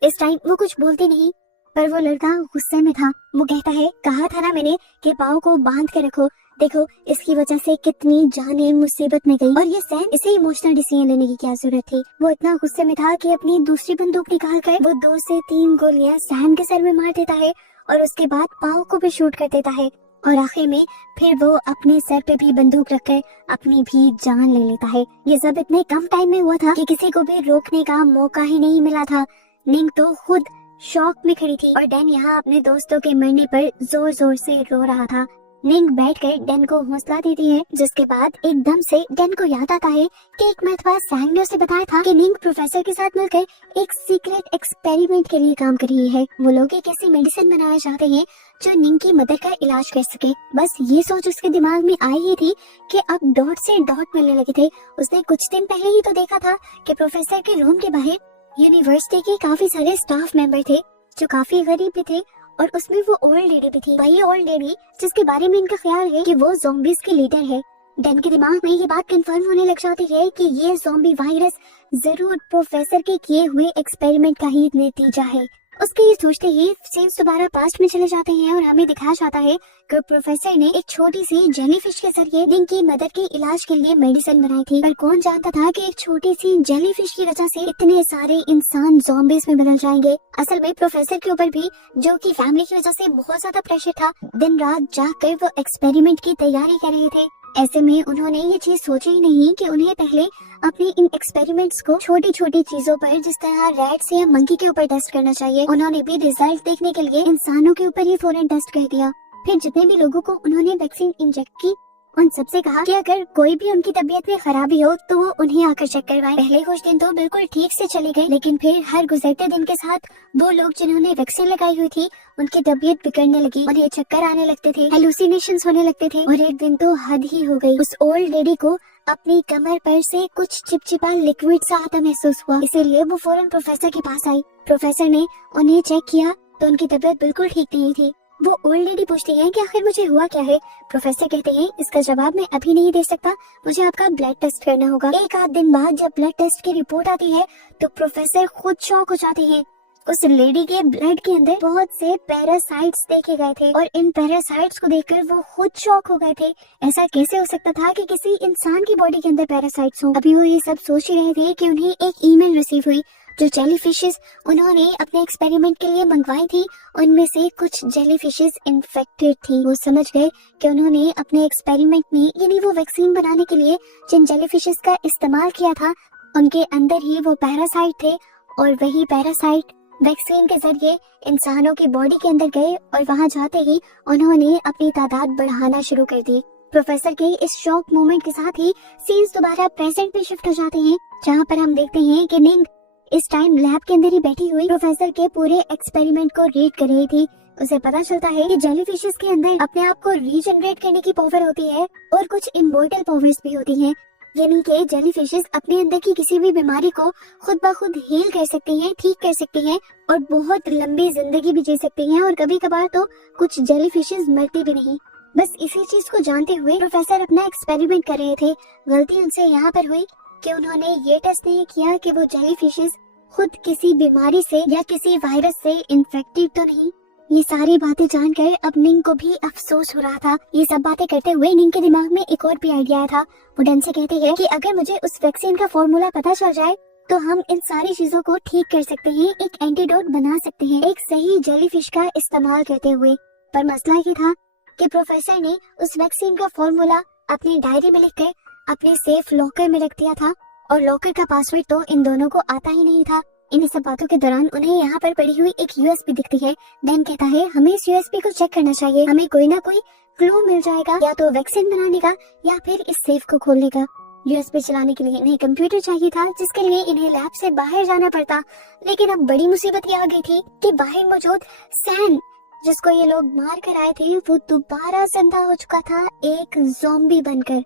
इस टाइम वो कुछ बोलती नहीं, पर वो लड़का गुस्से में था। वो कहता है, कहा था ना मैंने कि पाँव को बांध के रखो, देखो इसकी वजह से कितनी जानें मुसीबत में गई। और ये सैन, इसे इमोशनल डिसीजन लेने की क्या जरूरत थी। वो इतना गुस्से में था कि अपनी दूसरी बंदूक निकाल कर वो 2 से 3 गोलियां सैन के सर में मार देता है और उसके बाद पाँव को भी शूट कर देता है और आखिर में फिर वो अपने सर पे भी बंदूक रखकर अपनी भी जान ले लेता है। ये सब इतने कम टाइम में हुआ था कि किसी को भी रोकने का मौका ही नहीं मिला था। निंग तो खुद शॉक में खड़ी थी और डैन यहाँ अपने दोस्तों के मरने पर जोर जोर से रो रहा था। निंग बैठकर डैन को हौसला देती है, जिसके बाद एकदम से डैन को याद आता है कि एक मरतबा सैंग ने उसे बताया था कि निंग प्रोफेसर के साथ मिलकर एक सीक्रेट एक्सपेरिमेंट के लिए काम कर रही है। वो लोग एक ऐसी मेडिसिन बनाना चाहते हैं जो निंग की मदर का इलाज कर सके। बस ये सोच उसके दिमाग में आई ही थी कि अब डॉट से डॉट मिलने लगे थे। उसने कुछ दिन पहले ही तो देखा था कि प्रोफेसर के रूम के बाहर यूनिवर्सिटी के काफी सारे स्टाफ मेंबर थे जो काफी गरीब भी थे और उसमें वो ओल्ड लेडी भी थी। वही ओल्ड लेडी जिसके बारे में इनका ख्याल है कि वो ज़ॉम्बीज़ की लीडर है। डैन के दिमाग में ये बात कंफर्म होने लग जाती है कि ये ज़ॉम्बी वायरस जरूर प्रोफेसर के किए हुए एक्सपेरिमेंट का ही नतीजा है। उसके ये सोचते ही सीन्स दोबारा पास्ट में चले जाते हैं और हमें दिखाया जाता है कि प्रोफेसर ने एक छोटी सी जेलीफिश के जरिए निंग की मदर के इलाज के लिए मेडिसिन बनाई थी। पर कौन जानता था कि एक छोटी सी जेलीफिश की वजह से इतने सारे इंसान ज़ॉम्बीज़ में बदल जाएंगे। असल में प्रोफेसर के ऊपर भी, जो कि फैमिली की वजह से बहुत ज्यादा प्रेशर था, दिन रात जाग कर वो एक्सपेरिमेंट की तैयारी कर रहे थे। ऐसे में उन्होंने ये चीज सोची ही नहीं कि उन्हें पहले अपने इन एक्सपेरिमेंट्स को छोटी छोटी चीजों पर, जिस तरह रैट्स या मंकी के ऊपर टेस्ट करना चाहिए। उन्होंने भी रिजल्ट देखने के लिए इंसानों के ऊपर ही फौरन टेस्ट कर दिया। फिर जितने भी लोगों को उन्होंने वैक्सीन इंजेक्ट की, उन सबसे कहा कि अगर कोई भी उनकी तबीयत में खराबी हो तो वो उन्हें आकर चेक करवाएं। पहले कुछ दिन तो बिल्कुल ठीक से चले गए, लेकिन फिर हर गुजरते दिन के साथ वो लोग जिन्होंने वैक्सीन लगाई हुई थी उनकी तबीयत बिगड़ने लगी। उन्हें चक्कर आने लगते थे, हेलुसिनेशंस होने लगते थे और एक दिन तो हद ही हो गई। उस ओल्ड लेडी को अपनी कमर पर से कुछ चिपचिपा लिक्विड सा आता महसूस हुआ, इसीलिए वो फौरन प्रोफेसर के पास आई। प्रोफेसर ने उन्हें चेक किया तो उनकी तबीयत बिल्कुल ठीक नहीं थी। वो ओल्ड लेडी पूछती है कि आखिर मुझे हुआ क्या है। प्रोफेसर कहते हैं, इसका जवाब मैं अभी नहीं दे सकता, मुझे आपका ब्लड टेस्ट करना होगा। एक आध दिन बाद जब ब्लड टेस्ट की रिपोर्ट आती है तो प्रोफेसर खुद शॉक हो जाते हैं। उस लेडी के ब्लड के अंदर बहुत से पैरासाइट्स देखे गए थे और इन पैरासाइट्स को देखकर वो खुद शॉक हो गए थे। ऐसा कैसे हो सकता था कि किसी इंसान की बॉडी के अंदर पैरासाइट्स हो। अभी वो ये सब सोच रहे थे कि उन्हें एक ईमेल रिसीव हुई। जो जेलीफिशेस उन्होंने अपने एक्सपेरिमेंट के लिए मंगवाई थी, उनमें से कुछ जेलीफिशेस इन्फेक्टेड थी। वो समझ गए कि उन्होंने अपने एक्सपेरिमेंट में, यानी वो वैक्सीन बनाने के लिए जिन जेलीफिशेस का इस्तेमाल किया था, उनके अंदर ही वो पैरासाइट थे और वही पैरासाइट वैक्सीन के जरिए इंसानों की बॉडी के अंदर गए और वहां जाते ही उन्होंने अपनी तादाद बढ़ाना शुरू कर दी। प्रोफेसर के इस शॉक मोमेंट के साथ ही सीन्स दोबारा प्रेजेंट में शिफ्ट हो जाते हैं, जहाँ पर हम देखते हैं कि निंग इस टाइम लैब के अंदर ही बैठी हुई प्रोफेसर के पूरे एक्सपेरिमेंट को रीड कर रही थी। उसे पता चलता है कि जेलीफिशेस के अंदर अपने आप को रीजनरेट करने की पावर होती है और कुछ इमॉर्टल पावर्स भी होती हैं, यानी कि जेलीफिशेस अपने अंदर की किसी भी बीमारी को खुद ब खुद हील कर सकती हैं, ठीक कर सकती हैं और बहुत लंबी जिंदगी भी जी सकती हैं। और कभी कभार तो कुछ जेलीफिशेस मरती भी नहीं। बस इसी चीज को जानते हुए प्रोफेसर अपना एक्सपेरिमेंट कर रहे थे। गलती उनसे यहाँ पर हुई कि उन्होंने ये टेस्ट नहीं किया कि वो जेलीफिशेस खुद किसी बीमारी से या किसी वायरस से इन्फेक्टेड तो नहीं। ये सारी बातें जानकर अब निंग को भी अफसोस हो रहा था। ये सब बातें करते हुए निंग के दिमाग में एक और भी आइडिया आया था। वो डन से कहती है कि अगर मुझे उस वैक्सीन का फॉर्मूला पता चल जाए तो हम इन सारी चीजों को ठीक कर सकते हैं, एक एंटीडोट बना सकते हैं, एक सही जेलीफिश का इस्तेमाल करते हुए। पर मसला ये था कि प्रोफेसर ने उस वैक्सीन का फॉर्मूला अपनी डायरी में लिखकर अपने सेफ लॉकर में रख दिया था और लॉकर का पासवर्ड तो इन दोनों को आता ही नहीं था। इन सब बातों के दौरान उन्हें यहाँ पर पड़ी हुई एक यूएसबी दिखती है। डैन कहता है हमें इस यूएसबी को चेक करना चाहिए, हमें कोई ना कोई क्लू मिल जाएगा, या तो वैक्सीन बनाने का या फिर इस सेफ को खोलने का। यूएसबी चलाने के लिए इन्हें कंप्यूटर चाहिए था, जिसके लिए इन्हें लैब से बाहर जाना पड़ता। लेकिन अब बड़ी मुसीबत ये आ गई थी कि बाहर मौजूद सैन, जिसको ये लोग मार कर आए थे, वो दोबारा जिंदा हो चुका था एक ज़ॉम्बी बनकर।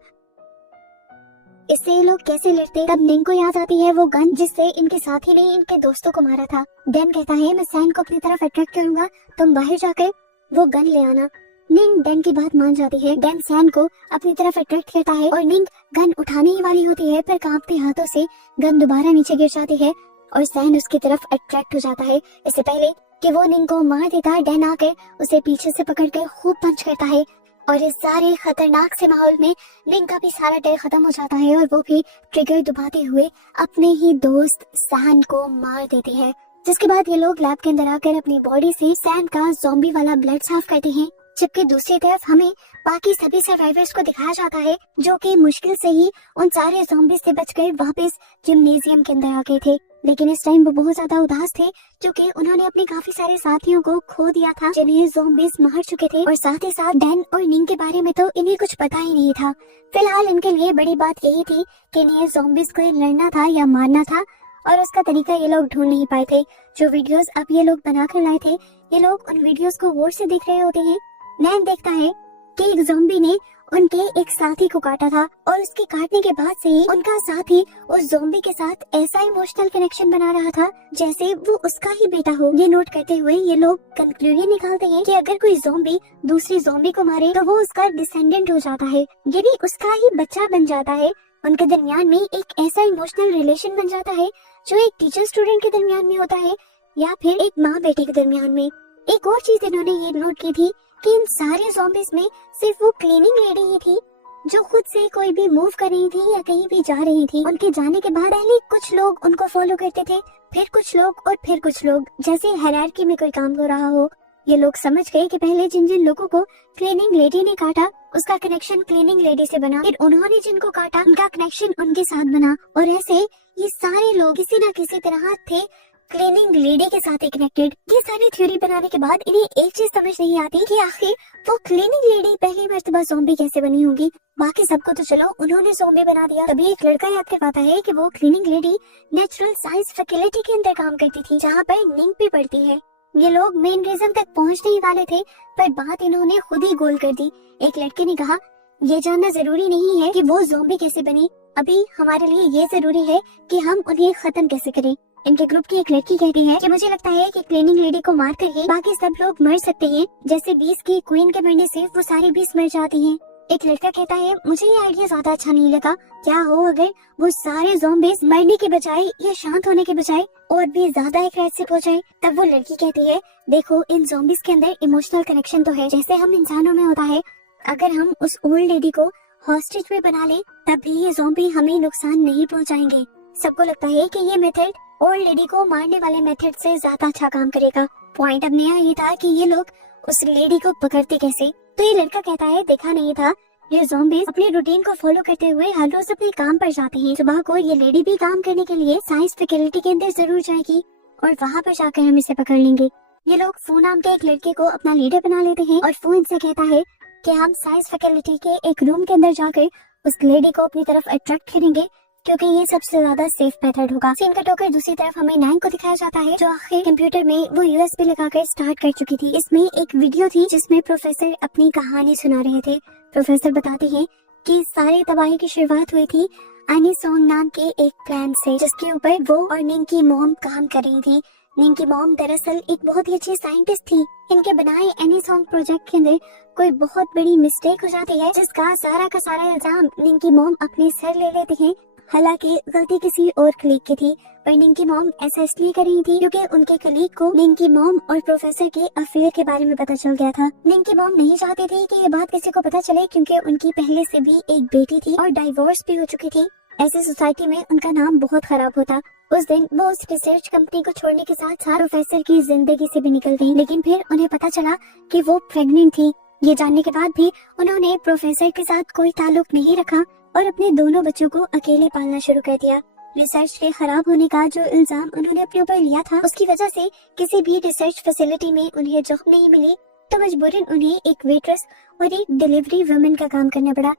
इससे ये लोग कैसे लड़ते? तब निंग को याद आती है वो गन जिससे इनके साथी ने इनके दोस्तों को मारा था। डैन कहता है मैं सैन को अपनी तरफ अट्रैक्ट करूंगा, तुम बाहर जाकर वो गन ले आना। निंग डैन की बात मान जाती है। डैन सैन को अपनी तरफ अट्रैक्ट करता है और निंग गन उठाने ही वाली होती है, पर कांपते हाथों से गन दोबारा नीचे गिर जाती है और सैन उसकी तरफ अट्रैक्ट हो जाता है। इससे पहले कि वो निंग को मार देता, डैन आकर उसे पीछे से पकड़कर खूब पंच करता है और इस सारे खतरनाक से माहौल में निंग का भी सारा डर खत्म हो जाता है और वो भी ट्रिगर दबाते हुए अपने ही दोस्त सैन को मार देती है। जिसके बाद ये लोग लैब के अंदर आकर अपनी बॉडी से सैन का ज़ॉम्बी वाला ब्लड साफ करते हैं, जबकि दूसरी तरफ हमें बाकी सभी सर्वाइवर्स को दिखाया जाता है जो कि मुश्किल से ही उन सारे ज़ॉम्बीज से बचकर वापस जिम्नेजियम के अंदर आ गए थे। लेकिन इस टाइम वो बहुत ज्यादा उदास थे क्योंकि उन्होंने अपने काफी सारे साथियों को खो दिया था जिन्हें ज़ॉम्बीज मार चुके थे, और साथ ही साथ डैन और निंग के बारे में तो इन्हें कुछ पता ही नहीं था। फिलहाल इनके लिए बड़ी बात यही थी कि इन्हें ज़ॉम्बीज को लड़ना था या मारना था, और उसका तरीका ये लोग ढूंढ नहीं पाए थे। जो वीडियोस अब ये लोग बना कर लाए थे, ये लोग उन वीडियोस को गौर से देख रहे होते हैं। नैन देखता है कि एक ज़ॉम्बी ने उनके एक साथी को काटा था और उसके काटने के बाद से ही उनका साथी उस ज़ॉम्बी के साथ ऐसा इमोशनल कनेक्शन बना रहा था जैसे वो उसका ही बेटा हो। ये नोट करते हुए ये लोग कंक्लूजन निकालते हैं कि अगर कोई ज़ॉम्बी दूसरे ज़ॉम्बी को मारे तो वो उसका डिसेंडेंट हो जाता है, ये भी उसका ही बच्चा बन जाता है। उनके दरमियान में एक ऐसा इमोशनल रिलेशन बन जाता है जो एक टीचर स्टूडेंट के दरमियान में होता है या फिर एक माँ बेटे के दरमियान में। एक और चीज इन्होंने ये नोट की थी कि इन सारे ज़ॉम्बीज में सिर्फ वो क्लीनिंग लेडी ही थी जो खुद से कोई भी मूव कर रही थी या कहीं भी जा रही थी। उनके जाने के बाद पहले कुछ लोग उनको फॉलो करते थे, फिर कुछ लोग और फिर कुछ लोग, जैसे हायरार्की में कोई काम हो रहा हो। ये लोग समझ गए कि पहले जिन जिन लोगों को क्लीनिंग लेडी ने काटा उसका कनेक्शन क्लीनिंग लेडी से बना, फिर उन्होंने जिनको काटा उनका कनेक्शन उनके साथ बना, और ऐसे ये सारे लोग किसी न किसी तरह थे क्लीनिंग लेडी के साथ कनेक्टेड। ये सारी थ्योरी बनाने के बाद इन्हें एक चीज समझ नहीं आती कि आखिर वो क्लीनिंग लेडी पहली मर्तबा ज़ॉम्बी कैसे बनी होगी। बाकी सबको तो चलो उन्होंने ज़ॉम्बी बना दिया। तभी एक लड़का याद करवाता है कि वो cleaning lady natural science facility के अंदर काम करती थी जहाँ पर निंग भी पड़ती है। ये लोग मेन रीजन तक पहुँचने ही वाले थे, पर बात इन्होंने खुद ही गोल कर दी। एक लड़के ने कहा ये जानना जरूरी नहीं है कि वो ज़ॉम्बी कैसे बनी, अभी हमारे लिए ये जरूरी है कि हम उन्हें खत्म कैसे करें। इनके ग्रुप की एक लड़की कहती है कि मुझे लगता है कि क्लीनिंग लेडी को मार कर ही बाकी सब लोग मर सकते हैं, जैसे 20 की क्वीन के मरने से वो सारी 20 मर जाती हैं। एक लड़का कहता है मुझे ये आइडिया ज्यादा अच्छा नहीं लगा, क्या हो अगर वो सारे ज़ॉम्बीज मरने के बजाय या शांत होने के बजाय और भी ज्यादा एग्रेसिव हो जाए। तब वो लड़की कहती है देखो इन ज़ॉम्बीज के अंदर इमोशनल कनेक्शन तो है जैसे हम इंसानों में होता है, अगर हम उस ओल्ड लेडी को हॉस्टेज में बना ले तब भी ये ज़ॉम्बी हमें नुकसान नहीं पहुंचाएंगे। सबको लगता है कि ये मेथड ओल्ड लेडी को मारने वाले मेथड से ज्यादा अच्छा काम करेगा। पॉइंट अब नया ये था कि ये लोग उस लेडी को पकड़ते कैसे। तो ये लड़का कहता है देखा नहीं था, ये ज़ॉम्बीज अपने रूटीन को फॉलो करते हुए हर रोज अपने काम पर जाते हैं। सुबह को ये लेडी भी काम करने के लिए साइंस फैसिलिटी के अंदर जरूर जाएगी और वहाँ पर जाकर हम इसे पकड़ लेंगे। ये लोग फू नाम के एक लड़के को अपना लीडर बना लेते हैं और फू इनसे कहता है कि हम साइंस फैसिलिटी के एक रूम के अंदर जाकर उस लेडी को अपनी तरफ अट्रैक्ट करेंगे क्योंकि ये सबसे ज्यादा सेफ मेथड होगा। सीन कट होकर दूसरी तरफ हमें नैन को दिखाया जाता है जो आखिर कंप्यूटर में वो यूएसबी लगाकर स्टार्ट कर चुकी थी। इसमें एक वीडियो थी जिसमें प्रोफेसर अपनी कहानी सुना रहे थे। प्रोफेसर बताते हैं कि सारी तबाही की शुरुआत हुई थी एनी सॉन्ग नाम के एक प्लान से जिसके ऊपर वो और निंग की मॉम काम कर रही थी। निंग की मॉम दरअसल एक बहुत ही अच्छी साइंटिस्ट थी। इनके बनाए एनी सॉन्ग प्रोजेक्ट के अंदर कोई बहुत बड़ी मिस्टेक हो जाती है जिसका सारा का सारा इल्जाम निंग की मॉम अपने सर ले लेती है। हालांकि गलती किसी और कलीग की थी, पर निंग की मॉम ऐसा इसलिए कर रही थी क्योंकि उनके कलीग को निंग की मॉम और प्रोफेसर के अफेयर के बारे में पता चल गया था। निंग की मॉम नहीं चाहती थी कि ये बात किसी को पता चले क्योंकि उनकी पहले से भी एक बेटी थी और डाइवोर्स भी हो चुकी थी। ऐसी सोसाइटी में उनका नाम बहुत खराब होता। उस दिन वो उस रिसर्च कंपनी को छोड़ने के साथ साथ प्रोफेसर की जिंदगी से भी निकल गई, लेकिन फिर उन्हें पता चला कि वो प्रेग्नेंट थी। ये जानने के बाद भी उन्होंने प्रोफेसर के साथ कोई ताल्लुक नहीं रखा और अपने दोनों बच्चों को अकेले पालना शुरू कर दिया। रिसर्च के खराब होने का जो इल्जाम उन्होंने अपने ऊपर लिया था, उसकी वजह से किसी भी रिसर्च फैसिलिटी में उन्हें जॉब नहीं मिली, तो मजबूरन उन्हें एक वेट्रेस और एक डिलीवरी वुमन का काम करना पड़ा।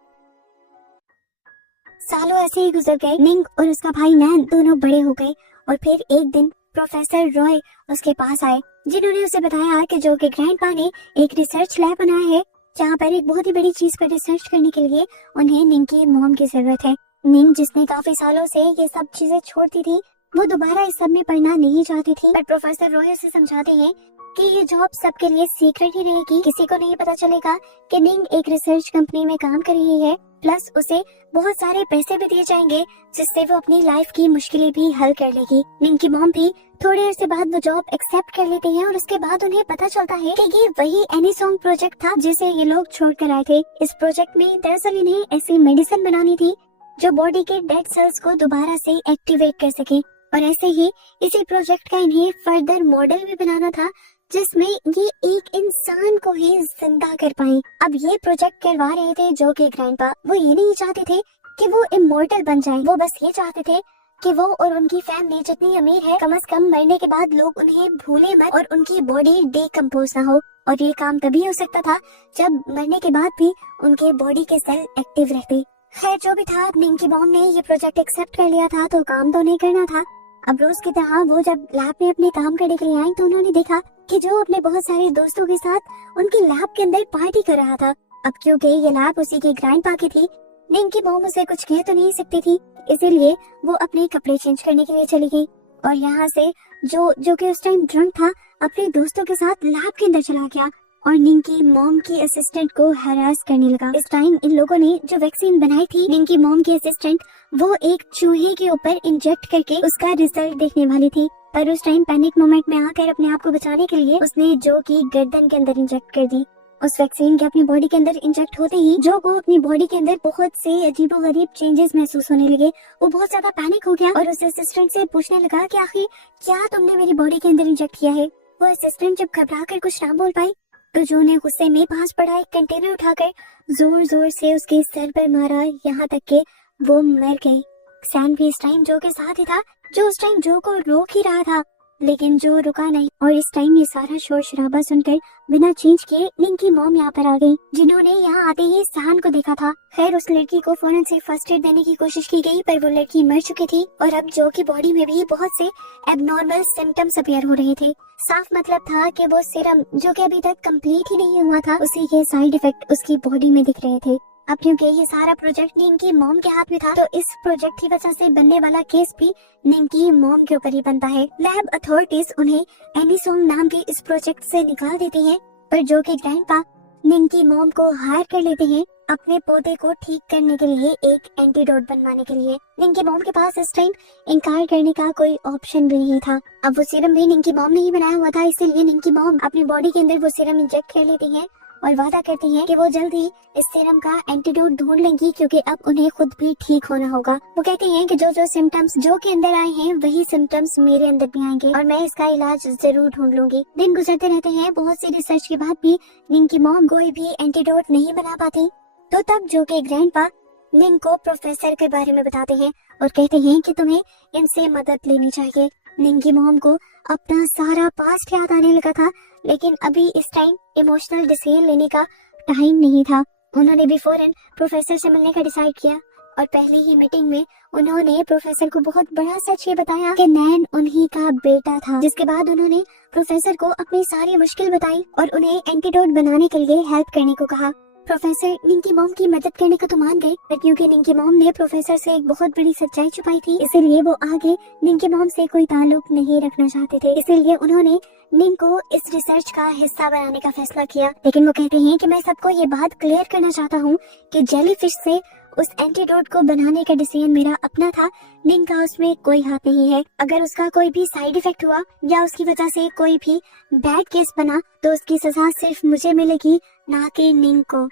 सालों ऐसे ही गुजर गए। निंग और उसका भाई नैन दोनों बड़े हो गए और फिर एक दिन प्रोफेसर रॉय उसके पास आए, जिन्होंने उसे बताया कि जो कि ग्रैंडपा ने एक रिसर्च लैब बनाया है जहाँ पर एक बहुत ही बड़ी चीज पर रिसर्च करने के लिए उन्हें निंग की मॉम की जरूरत है। निंग, जिसने काफी सालों से ये सब चीजें छोड़ती थी, वो दोबारा इस सब में पढ़ना नहीं चाहती थी, पर प्रोफेसर रॉय उसे समझाते हैं कि ये जॉब सबके लिए सीक्रेट ही रहेगी, किसी को नहीं पता चलेगा कि निंग एक रिसर्च कंपनी में काम कर रही है, प्लस उसे बहुत सारे पैसे भी दिए जाएंगे जिससे वो अपनी लाइफ की मुश्किलें भी हल कर लेगी। निंग की मॉम भी थोड़ी देर से बाद वो जॉब एक्सेप्ट कर लेती है और उसके बाद उन्हें पता चलता है कि ये वही एनी सॉन्ग प्रोजेक्ट था जिसे ये लोग छोड़ कर आए थे। इस प्रोजेक्ट में दरअसल इन्हें ऐसी मेडिसिन बनानी थी जो बॉडी के डेड सेल्स को दोबारा से एक्टिवेट कर सके, और ऐसे ही इसी प्रोजेक्ट का इन्हें फर्दर मॉडल भी बनाना था जिसमें ये एक इंसान को ही जिंदा कर पाए। अब ये प्रोजेक्ट करवा रहे थे जो कि ग्रैंडपा, वो ये नहीं चाहते थे कि वो इमॉर्टल बन जाए, वो बस ये चाहते थे कि वो और उनकी फैमिली जितनी अमीर है, कम से कम मरने के बाद लोग उन्हें भूले मत और उनकी बॉडी डिकम्पोज ना हो। और ये काम तभी हो सकता था जब मरने के बाद भी उनके बॉडी के सेल एक्टिव रहते। खैर जो भी था, निंग की मॉम ने ये प्रोजेक्ट एक्सेप्ट कर लिया था तो काम तो नहीं करना था। अब रोज की तरह वो जब लैब में अपने काम करने के लिए आई तो उन्होंने देखा कि जो अपने बहुत सारे दोस्तों के साथ उनकी लैब के अंदर पार्टी कर रहा था। अब क्योंकि ये लैब उसी की ग्रैंडपा की थी, निंग की मॉम उसे कुछ कह तो नहीं सकती थी, इसीलिए वो अपने कपड़े चेंज करने के लिए चली गई और यहाँ से जो कि उस टाइम ड्रंक था अपने दोस्तों के साथ लैब के अंदर चला गया और निंग की मॉम की असिस्टेंट को हरास करने लगा। इस टाइम इन लोगों ने जो वैक्सीन बनाई थी, निंग की मॉम की असिस्टेंट वो एक चूहे के ऊपर इंजेक्ट करके उसका रिजल्ट देखने वाली थी, पर उस टाइम पैनिक मोमेंट में आकर अपने आप को बचाने के लिए उसने जो की गर्दन के अंदर इंजेक्ट कर दी। उस वैक्सीन के अपनी बॉडी के अंदर इंजेक्ट होते ही जो को अपनी बॉडी के अंदर बहुत से अजीबोगरीब चेंजेस महसूस होने लगे। वो बहुत ज्यादा पैनिक हो गया और उस असिस्टेंट से पूछने लगा कि आखिर क्या तुमने मेरी बॉडी के अंदर इंजेक्ट किया है। वो असिस्टेंट जब घबरा कर कुछ ना बोल पाई तो जो ने गुस्से में पास पड़ा एक कंटेनर उठाकर जोर जोर से उसके सर पर मारा, यहाँ तक के वो मर गई। सैम भी इस टाइम जो के साथ ही था, जो उस टाइम जो को रोक ही रहा था, लेकिन जो रुका नहीं। और इस टाइम ये सारा शोर शराबा सुनकर बिना चेंज किए निंग की मॉम यहाँ पर आ गई, जिन्होंने यहाँ आते ही सहन को देखा था। खैर उस लड़की को फौरन से फर्स्ट एड देने की कोशिश की गई, पर वो लड़की मर चुकी थी और अब जो की बॉडी में भी बहुत से एबनॉर्मल सिम्टम्स अपीयर हो रहे थे। साफ मतलब था कि वो सीरम जो कि अभी तक कंप्लीट ही नहीं हुआ था, उसी के साइड इफेक्ट उसकी बॉडी में दिख रहे थे। अब क्योंकि ये सारा प्रोजेक्ट निंग की मॉम के हाथ में था, तो इस प्रोजेक्ट की वजह से बनने वाला केस भी निंग की मॉम के ऊपर ही बनता है। लैब अथॉरिटीज उन्हें एनीसॉन्ग नाम के इस प्रोजेक्ट से निकाल देती हैं, पर जो कि ग्रैंडपा निंग की मॉम को हायर कर लेते हैं अपने पौधे को ठीक करने के लिए, एक एंटीडोट बनवाने के लिए। निंग की मॉम के पास इस टाइम इनकार करने का कोई ऑप्शन भी नहीं था। अब वो सीरम भी निंग की मॉम ने ही बनाया हुआ था, इसीलिए निंग की मॉम अपनी बॉडी के अंदर वो सीरम इंजेक्ट कर लेती है और वादा करती हैं कि वो जल्द ही इस सीरम का एंटीडोट ढूंढ लेंगी, क्योंकि अब उन्हें खुद भी ठीक होना होगा। वो कहती हैं कि जो सिम्टम्स जो के अंदर आए हैं वही सिम्टम्स मेरे अंदर भी आएंगे और मैं इसका इलाज जरूर ढूंढ लूंगी। दिन गुजरते रहते हैं, बहुत सी रिसर्च के बाद भी निंग की मॉम कोई भी एंटीडोट नहीं बना पाती। तो तब जो के ग्रैंडपा निंग को प्रोफेसर के बारे में बताते हैं और कहते हैं कि तुम्हें इनसे मदद लेनी चाहिए। निंग की मॉम को अपना सारा पास्ट याद आने लगा था, लेकिन अभी इस टाइम इमोशनल डिसीजन लेने का टाइम नहीं था। उन्होंने भी फौरन प्रोफेसर से मिलने का डिसाइड किया और पहली ही मीटिंग में उन्होंने प्रोफेसर को बहुत बड़ा सच ये बताया कि नैन उन्हीं का बेटा था। जिसके बाद उन्होंने प्रोफेसर को अपनी सारी मुश्किल बताई और उन्हें एंटीडोट बनाने के लिए हेल्प करने को कहा। प्रोफेसर निंग की मॉम की मदद करने को तो मान गए, पर क्योंकि निंग की मॉम ने प्रोफेसर से एक बहुत बड़ी सच्चाई छुपाई थी, इसीलिए वो आगे निंग की मॉम से कोई ताल्लुक नहीं रखना चाहते थे। इसीलिए उन्होंने निंग को इस रिसर्च का हिस्सा बनाने का फैसला किया। लेकिन वो कहते हैं कि मैं सबको ये बात क्लियर करना चाहता हूँ कि जेलीफिश से उस एंटीडोट को बनाने का डिसीजन मेरा अपना था। निंग का उसमें कोई हाथ नहीं है। अगर उसका कोई भी साइड इफेक्ट हुआ या उसकी वजह से कोई भी बैड केस बना तो उसकी सजा सिर्फ मुझे मिलेगी, ना कि निंग को।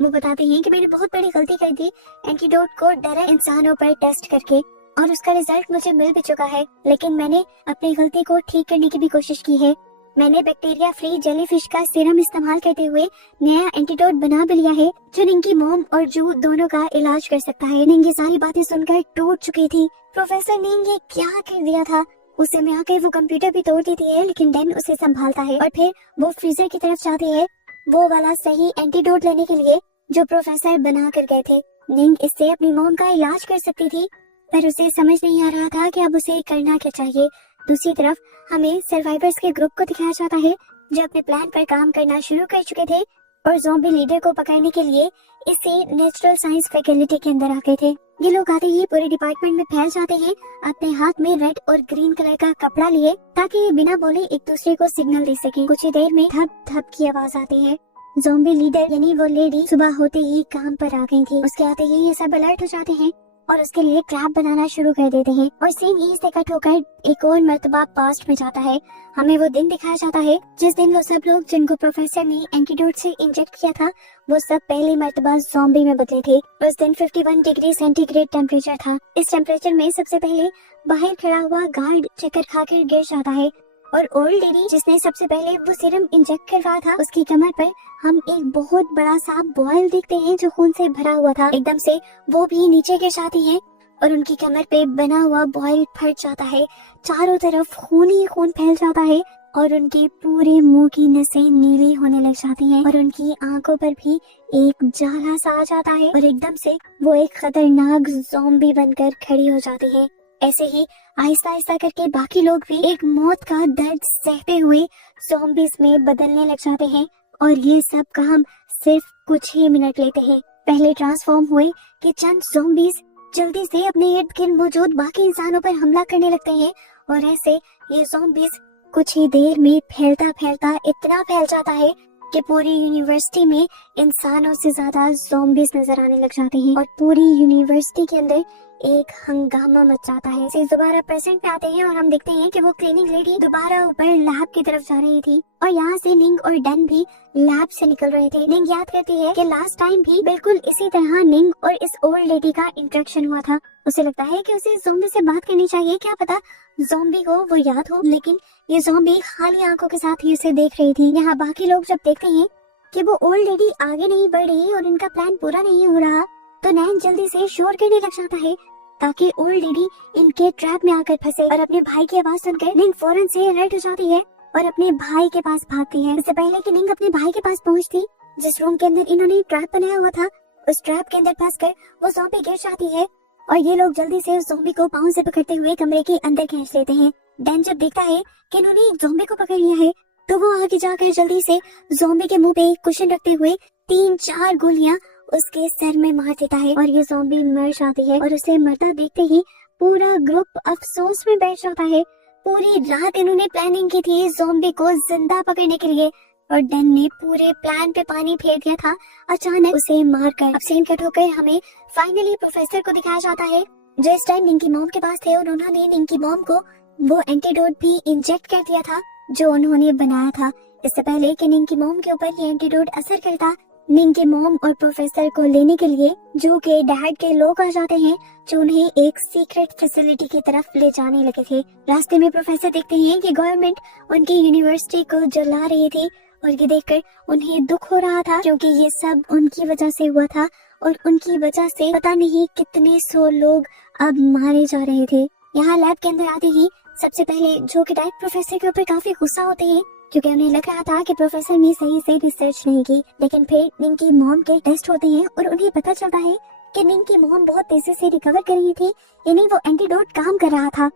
वो बताते हैं कि मैंने बहुत बड़ी गलती कर दी एंटीडोट को डायरेक्ट इंसानों पर टेस्ट करके, और उसका रिजल्ट मुझे मिल भी चुका है, लेकिन मैंने अपनी गलती को ठीक करने की भी कोशिश की है। मैंने बैक्टीरिया फ्री जेलीफिश का सीरम इस्तेमाल करते हुए नया एंटीडोट बना भी लिया है, जो निंग की मॉम और जू दोनों का इलाज कर सकता है। निंग ये सारी बातें सुनकर टूट चुकी थी। प्रोफेसर निंग ये क्या कर दिया था? उस समय आकर वो कंप्यूटर भी तोड़ देती है, लेकिन डैन उसे संभालता है और फिर वो फ्रीजर की तरफ जाती है, वो वाला सही एंटीडोट लेने के लिए जो प्रोफेसर बना कर गए थे। निंग इससे अपनी मॉम का इलाज कर सकती थी, पर उसे समझ नहीं आ रहा था कि अब उसे करना क्या चाहिए। दूसरी तरफ हमें सर्वाइवर्स के ग्रुप को दिखाया जाता है जो अपने प्लान पर काम करना शुरू कर चुके थे और ज़ॉम्बी लीडर को पकड़ने के लिए इसी नेचुरल साइंस फैकल्टी के अंदर आ गए थे। ये लोग आते ही पूरे डिपार्टमेंट में फैल जाते हैं, अपने हाथ में रेड और ग्रीन कलर का कपड़ा लिए, ताकि ये बिना बोले एक दूसरे को सिग्नल दे सकें। कुछ ही देर में धप धप की आवाज आती है। ज़ॉम्बी लीडर यानी वो लेडी सुबह होते ही काम पर आ गई थी। उसके आते ही ये सब अलर्ट हो जाते हैं और उसके लिए ट्रैप बनाना शुरू कर देते हैं, और सीन यहीं से कट होकर एक और मर्तबा पास्ट में जाता है। हमें वो दिन दिखाया जाता है जिस दिन वो सब लोग जिनको प्रोफेसर ने एंटीडोट से इंजेक्ट किया था, वो सब पहली मर्तबा ज़ॉम्बी में बदले थे। उस दिन 51 डिग्री सेंटीग्रेड टेम्परेचर था। इस टेम्परेचर में सबसे पहले बाहर खड़ा हुआ गार्ड चक्कर खाकर गिर जाता है, और ओल्ड लेडी जिसने सबसे पहले वो सीरम इंजेक्ट करवाया था, उसकी कमर पर हम एक बहुत बड़ा सा बॉयल देखते हैं जो खून से भरा हुआ था। एकदम से वो भी नीचे गिर जाती है और उनकी कमर पे बना हुआ बॉयल फट जाता है। चारों तरफ खून ही खून फैल जाता है और उनके पूरे मुंह की नसें नीली होने लग जाती हैं और उनकी आंखों पर भी एक जाला सा आ जाता है, और एकदम से वो एक खतरनाक ज़ॉम्बी बनकर खड़ी हो जाती है। ऐसे ही आहिस्ता आहिस्ता करके बाकी लोग भी एक मौत का दर्द सहते हुए ज़ॉम्बीज में बदलने लग जाते हैं, और ये सब काम सिर्फ कुछ ही मिनट लेते हैं। पहले ट्रांसफॉर्म हुए कि चंद ज़ॉम्बीज जल्दी से अपने इर्द गिर्द मौजूद बाकी इंसानों पर हमला करने लगते हैं, और ऐसे ये ज़ॉम्बीज कुछ ही देर में फैलता फैलता इतना फैल जाता है कि पूरी यूनिवर्सिटी में इंसानों से ज्यादा ज़ॉम्बीज नजर आने लग जाते हैं, और पूरी यूनिवर्सिटी के अंदर एक हंगामा मच जाता है। से दोबारा प्रेजेंट पे आते हैं और हम देखते हैं कि वो क्लीनिंग लेडी दोबारा ऊपर लैब की तरफ जा रही थी, और यहाँ से निंग और डन भी लैब से निकल रहे थे। निंग याद करती है कि लास्ट टाइम भी बिल्कुल इसी तरह निंग और इस ओल्ड लेडी का इंटरेक्शन हुआ था। उसे लगता है कि उसे ज़ॉम्बी से बात करनी चाहिए, क्या पता ज़ॉम्बी को वो याद हो, लेकिन ये ज़ॉम्बी खाली आंखों के साथ ही उसे देख रही थी। यहाँ बाकी लोग जब देखते हैं कि वो ओल्ड लेडी आगे नहीं बढ़ रही और इनका प्लान पूरा नहीं हो रहा, तो नैन जल्दी से शोर करने लग जाता है ताकि ओल्ड लेडी इनके ट्रैप में आकर फंसे, और अपने भाई की आवाज सुनकर निंग फौरन से अलर्ट हो जाती है और अपने भाई के पास भागती है। इससे पहले कि निंग अपने भाई के पास पहुंचती, जिस रूम के अंदर इन्होंने ट्रैप बनाया हुआ था, उस ट्रैप के अंदर फंसकर वो ज़ॉम्बी गिर जाती है, और ये लोग जल्दी से उस ज़ॉम्बी को पाँव से पकड़ते हुए कमरे के अंदर खींच लेते हैं। डैन जब देखता है कि इन्होंने एक ज़ॉम्बी को पकड़ लिया है, तो वो आगे जाकर जल्दी से ज़ॉम्बी के मुंह पे कुशन रखते हुए 3-4 गोलियां उसके सर में मार देता है, और ये ज़ॉम्बी मर जाती है। और उसे मरता देखते ही पूरा ग्रुप अफसोस में बैठ जाता है। पूरी रात इन्होंने प्लानिंग की थी ज़ॉम्बी को जिंदा पकड़ने के लिए, और डन ने पूरे प्लान पे पानी फेर दिया था अचानक उसे मारकर। अब सीन कट होकर हमें फाइनली प्रोफेसर को दिखाया जाता है, जो इस टाइम निंग की मॉम के पास थे, और उन्होंने निंग की मॉम को वो एंटीडोट भी इंजेक्ट कर दिया था जो उन्होंने बनाया था। इससे पहले कि निंग की मॉम के ऊपर ये एंटीडोट असर करता, निंग के मॉम और प्रोफेसर को लेने के लिए जो के डैड के लोग आ जाते हैं, जो उन्हें एक सीक्रेट फैसिलिटी की तरफ ले जाने लगे थे। रास्ते में प्रोफेसर देखते हैं कि गवर्नमेंट उनकी यूनिवर्सिटी को जला रही थी, और ये देखकर उन्हें दुख हो रहा था क्योंकि ये सब उनकी वजह से हुआ था, और उनकी वजह से पता नहीं कितने 100 लोग अब मारे जा रहे थे। यहाँ लैब के अंदर आते ही सबसे पहले जो के डैड प्रोफेसर के ऊपर काफी गुस्सा होते हैं, क्योंकि उन्हें लग रहा था कि प्रोफेसर ने सही से रिसर्च नहीं की। लेकिन फिर निंग की मॉम के टेस्ट होते हैं और उन्हें पता चलता है कि निंग की मॉम बहुत तेजी से रिकवर कर रही थी, यानी वो एंटीडोट काम कर रहा था।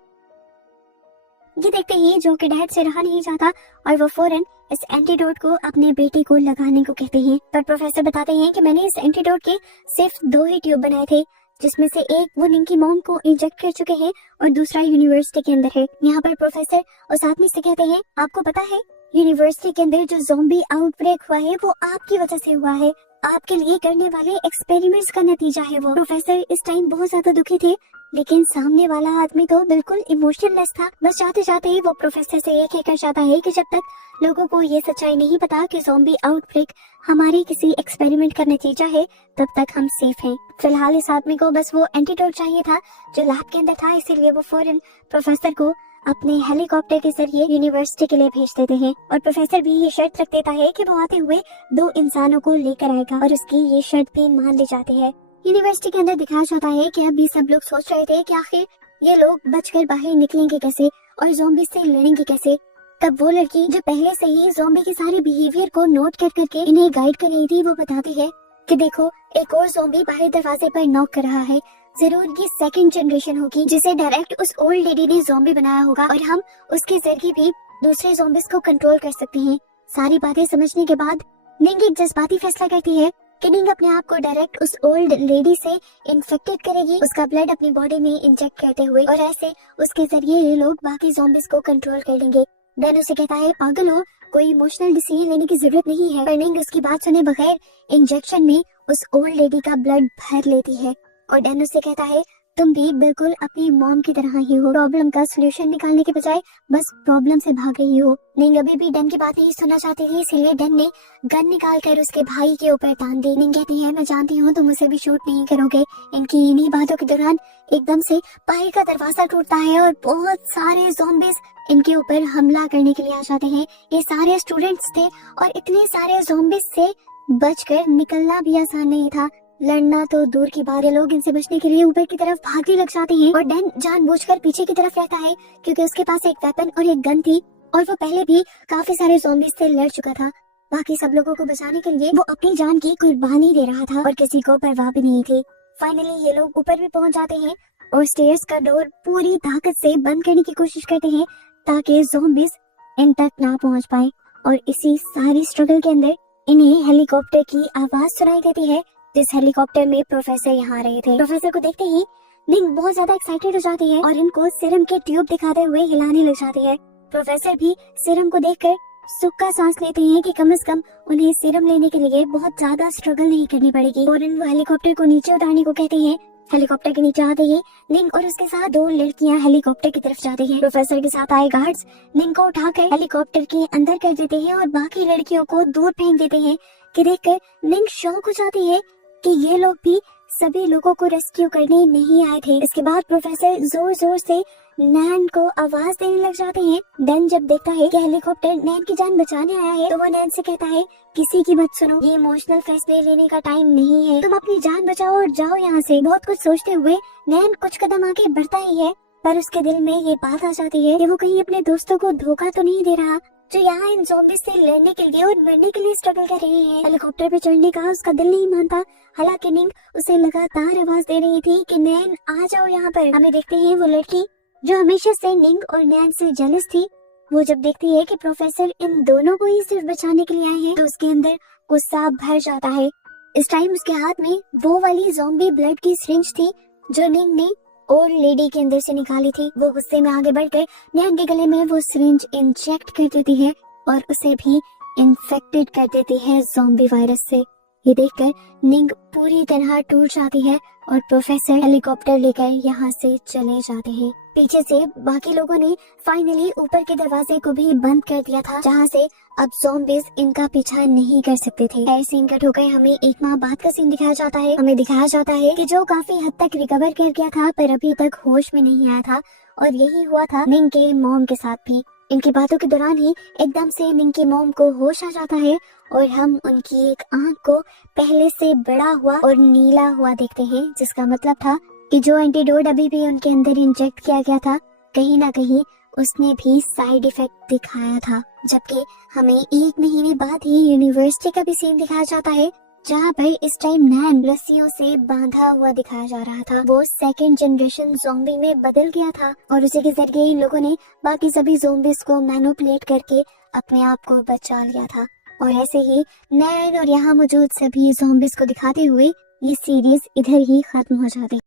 ये देखते ही जो के डैड से रहा नहीं जाता, और वो फौरन इस एंटीडोट को अपने बेटे को लगाने को कहते हैं। पर प्रोफेसर बताते हैं कि मैंने इस एंटीडोट के सिर्फ 2 ही ट्यूब बनाए थे, जिसमें से एक वो निंग की मॉम को इंजेक्ट कर चुके हैं और दूसरा यूनिवर्सिटी के अंदर है। यहाँ पर प्रोफेसर उस आदमी से कहते हैं, आपको पता है यूनिवर्सिटी के अंदर जो ज़ॉम्बी आउटब्रेक हुआ है वो आपकी वजह से हुआ है। आपके लिए करने वाले एक्सपेरिमेंट्स का नतीजा है वो। प्रोफेसर इस टाइम बहुत ज्यादा दुखी थे, लेकिन सामने वाला आदमी तो बिल्कुल इमोशनलेस था। बस चाहते चाहते ही वो प्रोफेसर से ये कहकर चाहता है कि जब तक लोगों को ये सच्चाई नहीं पता कि ज़ॉम्बी आउटब्रेक हमारे किसी एक्सपेरिमेंट का नतीजा है, तब तक हम सेफ हैं। फिलहाल इस आदमी को बस वो एंटीडोट चाहिए था जो लैब के अंदर था, इसीलिए वो फौरन प्रोफेसर को अपने हेलीकॉप्टर के जरिए यूनिवर्सिटी के लिए भेज देते हैं। और प्रोफेसर भी ये शर्त रख देता है कि वो आते हुए 2 इंसानों को लेकर आएगा, और उसकी ये शर्त भी मान ली जाती है। यूनिवर्सिटी के अंदर दिखाया जाता है कि अभी सब लोग सोच रहे थे कि आखिर ये लोग बचकर बाहर निकलेंगे कैसे और ज़ॉम्बी से लड़ेंगे कैसे। तब वो लड़की जो पहले से ही ज़ॉम्बी के सारे बिहेवियर को नोट कर करके इन्हें गाइड कर रही थी, वो बताती है कि देखो एक और ज़ॉम्बी बाहर दरवाजे पर नॉक कर रहा है, जरूर ये सेकंड जनरेशन होगी जिसे डायरेक्ट उस ओल्ड लेडी ने ज़ॉम्बी बनाया होगा, और हम उसके जरिए भी दूसरे ज़ॉम्बीज को कंट्रोल कर सकते हैं। सारी बातें समझने के बाद निंग एक जज्बाती फैसला करती है कि निंग अपने आप को डायरेक्ट उस ओल्ड लेडी से इन्फेक्टेड करेगी, उसका ब्लड अपनी बॉडी में इंजेक्ट करते हुए, और ऐसे उसके जरिए ये लोग बाकी ज़ॉम्बीज को कंट्रोल कर लेंगे। डैन उसे कहता है पागल हो, कोई इमोशनल डिसीजन लेने की जरूरत नहीं है। पर निंग उसकी बात सुने बगैर इंजेक्शन में उस ओल्ड लेडी का ब्लड भर लेती है, और डैन उससे कहता है तुम भी बिल्कुल अपनी मॉम की तरह ही हो, प्रॉब्लम का सलूशन निकालने के बजाय बस प्रॉब्लम से भाग रही हो। निंग अभी भी डैन की बात नहीं सुनना चाहती थी, इसीलिए डैन ने गन निकाल कर उसके भाई के ऊपर तान दी। निंग कहती है मैं जानती हूँ तुम उसे भी शूट नहीं करोगे। इनकी इन्हीं बातों के दौरान एकदम से बाहर का दरवाजा टूटता है और बहुत सारे ज़ॉम्बीज इनके ऊपर हमला करने के लिए आ जाते हैं। ये सारे स्टूडेंट्स थे और इतने सारे ज़ॉम्बीज से बचकर निकलना भी आसान नहीं था, लड़ना तो दूर की बात है। लोग इनसे बचने के लिए ऊपर की तरफ भागने लग जाते हैं, और डैन जानबूझकर पीछे की तरफ रहता है क्योंकि उसके पास एक वेपन और एक गन थी, और वो पहले भी काफी सारे ज़ॉम्बीज से लड़ चुका था। बाकी सब लोगों को बचाने के लिए वो अपनी जान की कुर्बानी दे रहा था और किसी को परवाह भी नहीं थी। फाइनली ये लोग ऊपर भी पहुंच जाते हैं और स्टेयर्स का डोर पूरी ताकत से बंद करने की कोशिश करते हैं ताकि ज़ॉम्बीज इन तक ना पहुंच पाए। और इसी सारी स्ट्रगल के अंदर इन्हें हेलीकॉप्टर की आवाज सुनाई देती है, जिस हेलीकॉप्टर में प्रोफेसर यहाँ आ रहे थे। प्रोफेसर को देखते ही निंग बहुत ज्यादा एक्साइटेड हो जाती है और इनको सीरम के ट्यूब दिखाते हुए हिलाने लग जाती है। प्रोफेसर भी सीरम को देखकर सुख का सांस लेते हैं कि कम से कम उन्हें सीरम लेने के लिए बहुत ज्यादा स्ट्रगल नहीं करनी पड़ेगी, और वो हेलीकॉप्टर को नीचे उतारने को कहते हैं। हेलीकॉप्टर के नीचे आते ही निंग और उसके साथ 2 लड़कियां हेलीकॉप्टर की तरफ जाती हैं। प्रोफेसर के साथ आए गार्ड्स निंग को उठाकर हेलीकॉप्टर के अंदर कर देते हैं और बाकी लड़कियों को दूर फेंक देते हैं, कि देखकर निंग शॉक हो जाती है कि ये लोग भी सभी लोगों को रेस्क्यू करने नहीं आए थे। इसके बाद प्रोफेसर जोर जोर से नैन को आवाज देने लग जाते हैं। डैन जब देखता है कि हेलीकॉप्टर नैन की जान बचाने आया है, तो वो नैन से कहता है किसी की मत सुनो, ये इमोशनल फैसले लेने का टाइम नहीं है, तुम अपनी जान बचाओ और जाओ यहाँ से। बहुत कुछ सोचते हुए नैन कुछ कदम आगे बढ़ता ही है, पर उसके दिल में ये बात आ जाती है कि वो कहीं अपने दोस्तों को धोखा तो नहीं दे रहा, जो यहाँ इन ज़ॉम्बीज से लड़ने के लिए और मरने के लिए स्ट्रगल कर रहे हैं। हेलीकॉप्टर पे चढ़ने का उसका दिल नहीं मानता, हालांकि निंग उसे लगातार आवाज दे रही थी कि नैन आ जाओ यहाँ पर। हमें देखते हैं वो लड़की जो हमेशा से निंग और नैन से जेलस थी, वो जब देखती है कि प्रोफेसर इन दोनों को ही सिर्फ बचाने के लिए आए हैं, तो उसके अंदर गुस्सा भर जाता है। इस टाइम उसके हाथ में वो वाली ज़ॉम्बी ब्लड की सिरिंज थी जो निंग ने ओल्ड लेडी के अंदर से निकाली थी। वो गुस्से में आगे बढ़कर नैन के गले में वो सिरिंज इंजेक्ट कर देती है और उसे भी इन्फेक्टेड कर देती है ज़ॉम्बी वायरस से। ये देखकर निंग पूरी तरह टूट जाती है और प्रोफेसर हेलीकॉप्टर लेकर यहाँ से चले जाते हैं। पीछे से बाकी लोगों ने फाइनली ऊपर के दरवाजे को भी बंद कर दिया था, जहाँ से अब ज़ॉम्बीज इनका पीछा नहीं कर सकते थे। ऐसे सीन कट होकर हमें 1 माह बाद का सीन दिखाया जाता है। हमें दिखाया जाता है कि जो काफी हद तक रिकवर कर गया था पर अभी तक होश में नहीं आया था, और यही हुआ था निंग के मॉम के साथ भी। इनकी बातों के दौरान ही एकदम से निंग की मॉम को होश आ जाता है और हम उनकी एक आंख को पहले से बड़ा हुआ और नीला हुआ देखते हैं, जिसका मतलब था कि जो एंटीडोट अभी भी उनके अंदर इंजेक्ट किया गया था, कहीं ना कहीं उसने भी साइड इफेक्ट दिखाया था। जबकि हमें 1 महीने बाद ही यूनिवर्सिटी का भी सीन दिखाया जाता है, जहाँ पर इस टाइम नैन रस्सियों से बांधा हुआ दिखाया जा रहा था। वो सेकंड जनरेशन ज़ॉम्बी में बदल गया था और उसी के जरिए इन लोगों ने बाकी सभी ज़ॉम्बीज को मैनिपुलेट करके अपने आप को बचा लिया था। और ऐसे ही नैन और यहाँ मौजूद सभी ज़ॉम्बीज को दिखाते हुए ये सीरीज इधर ही खत्म हो जाती।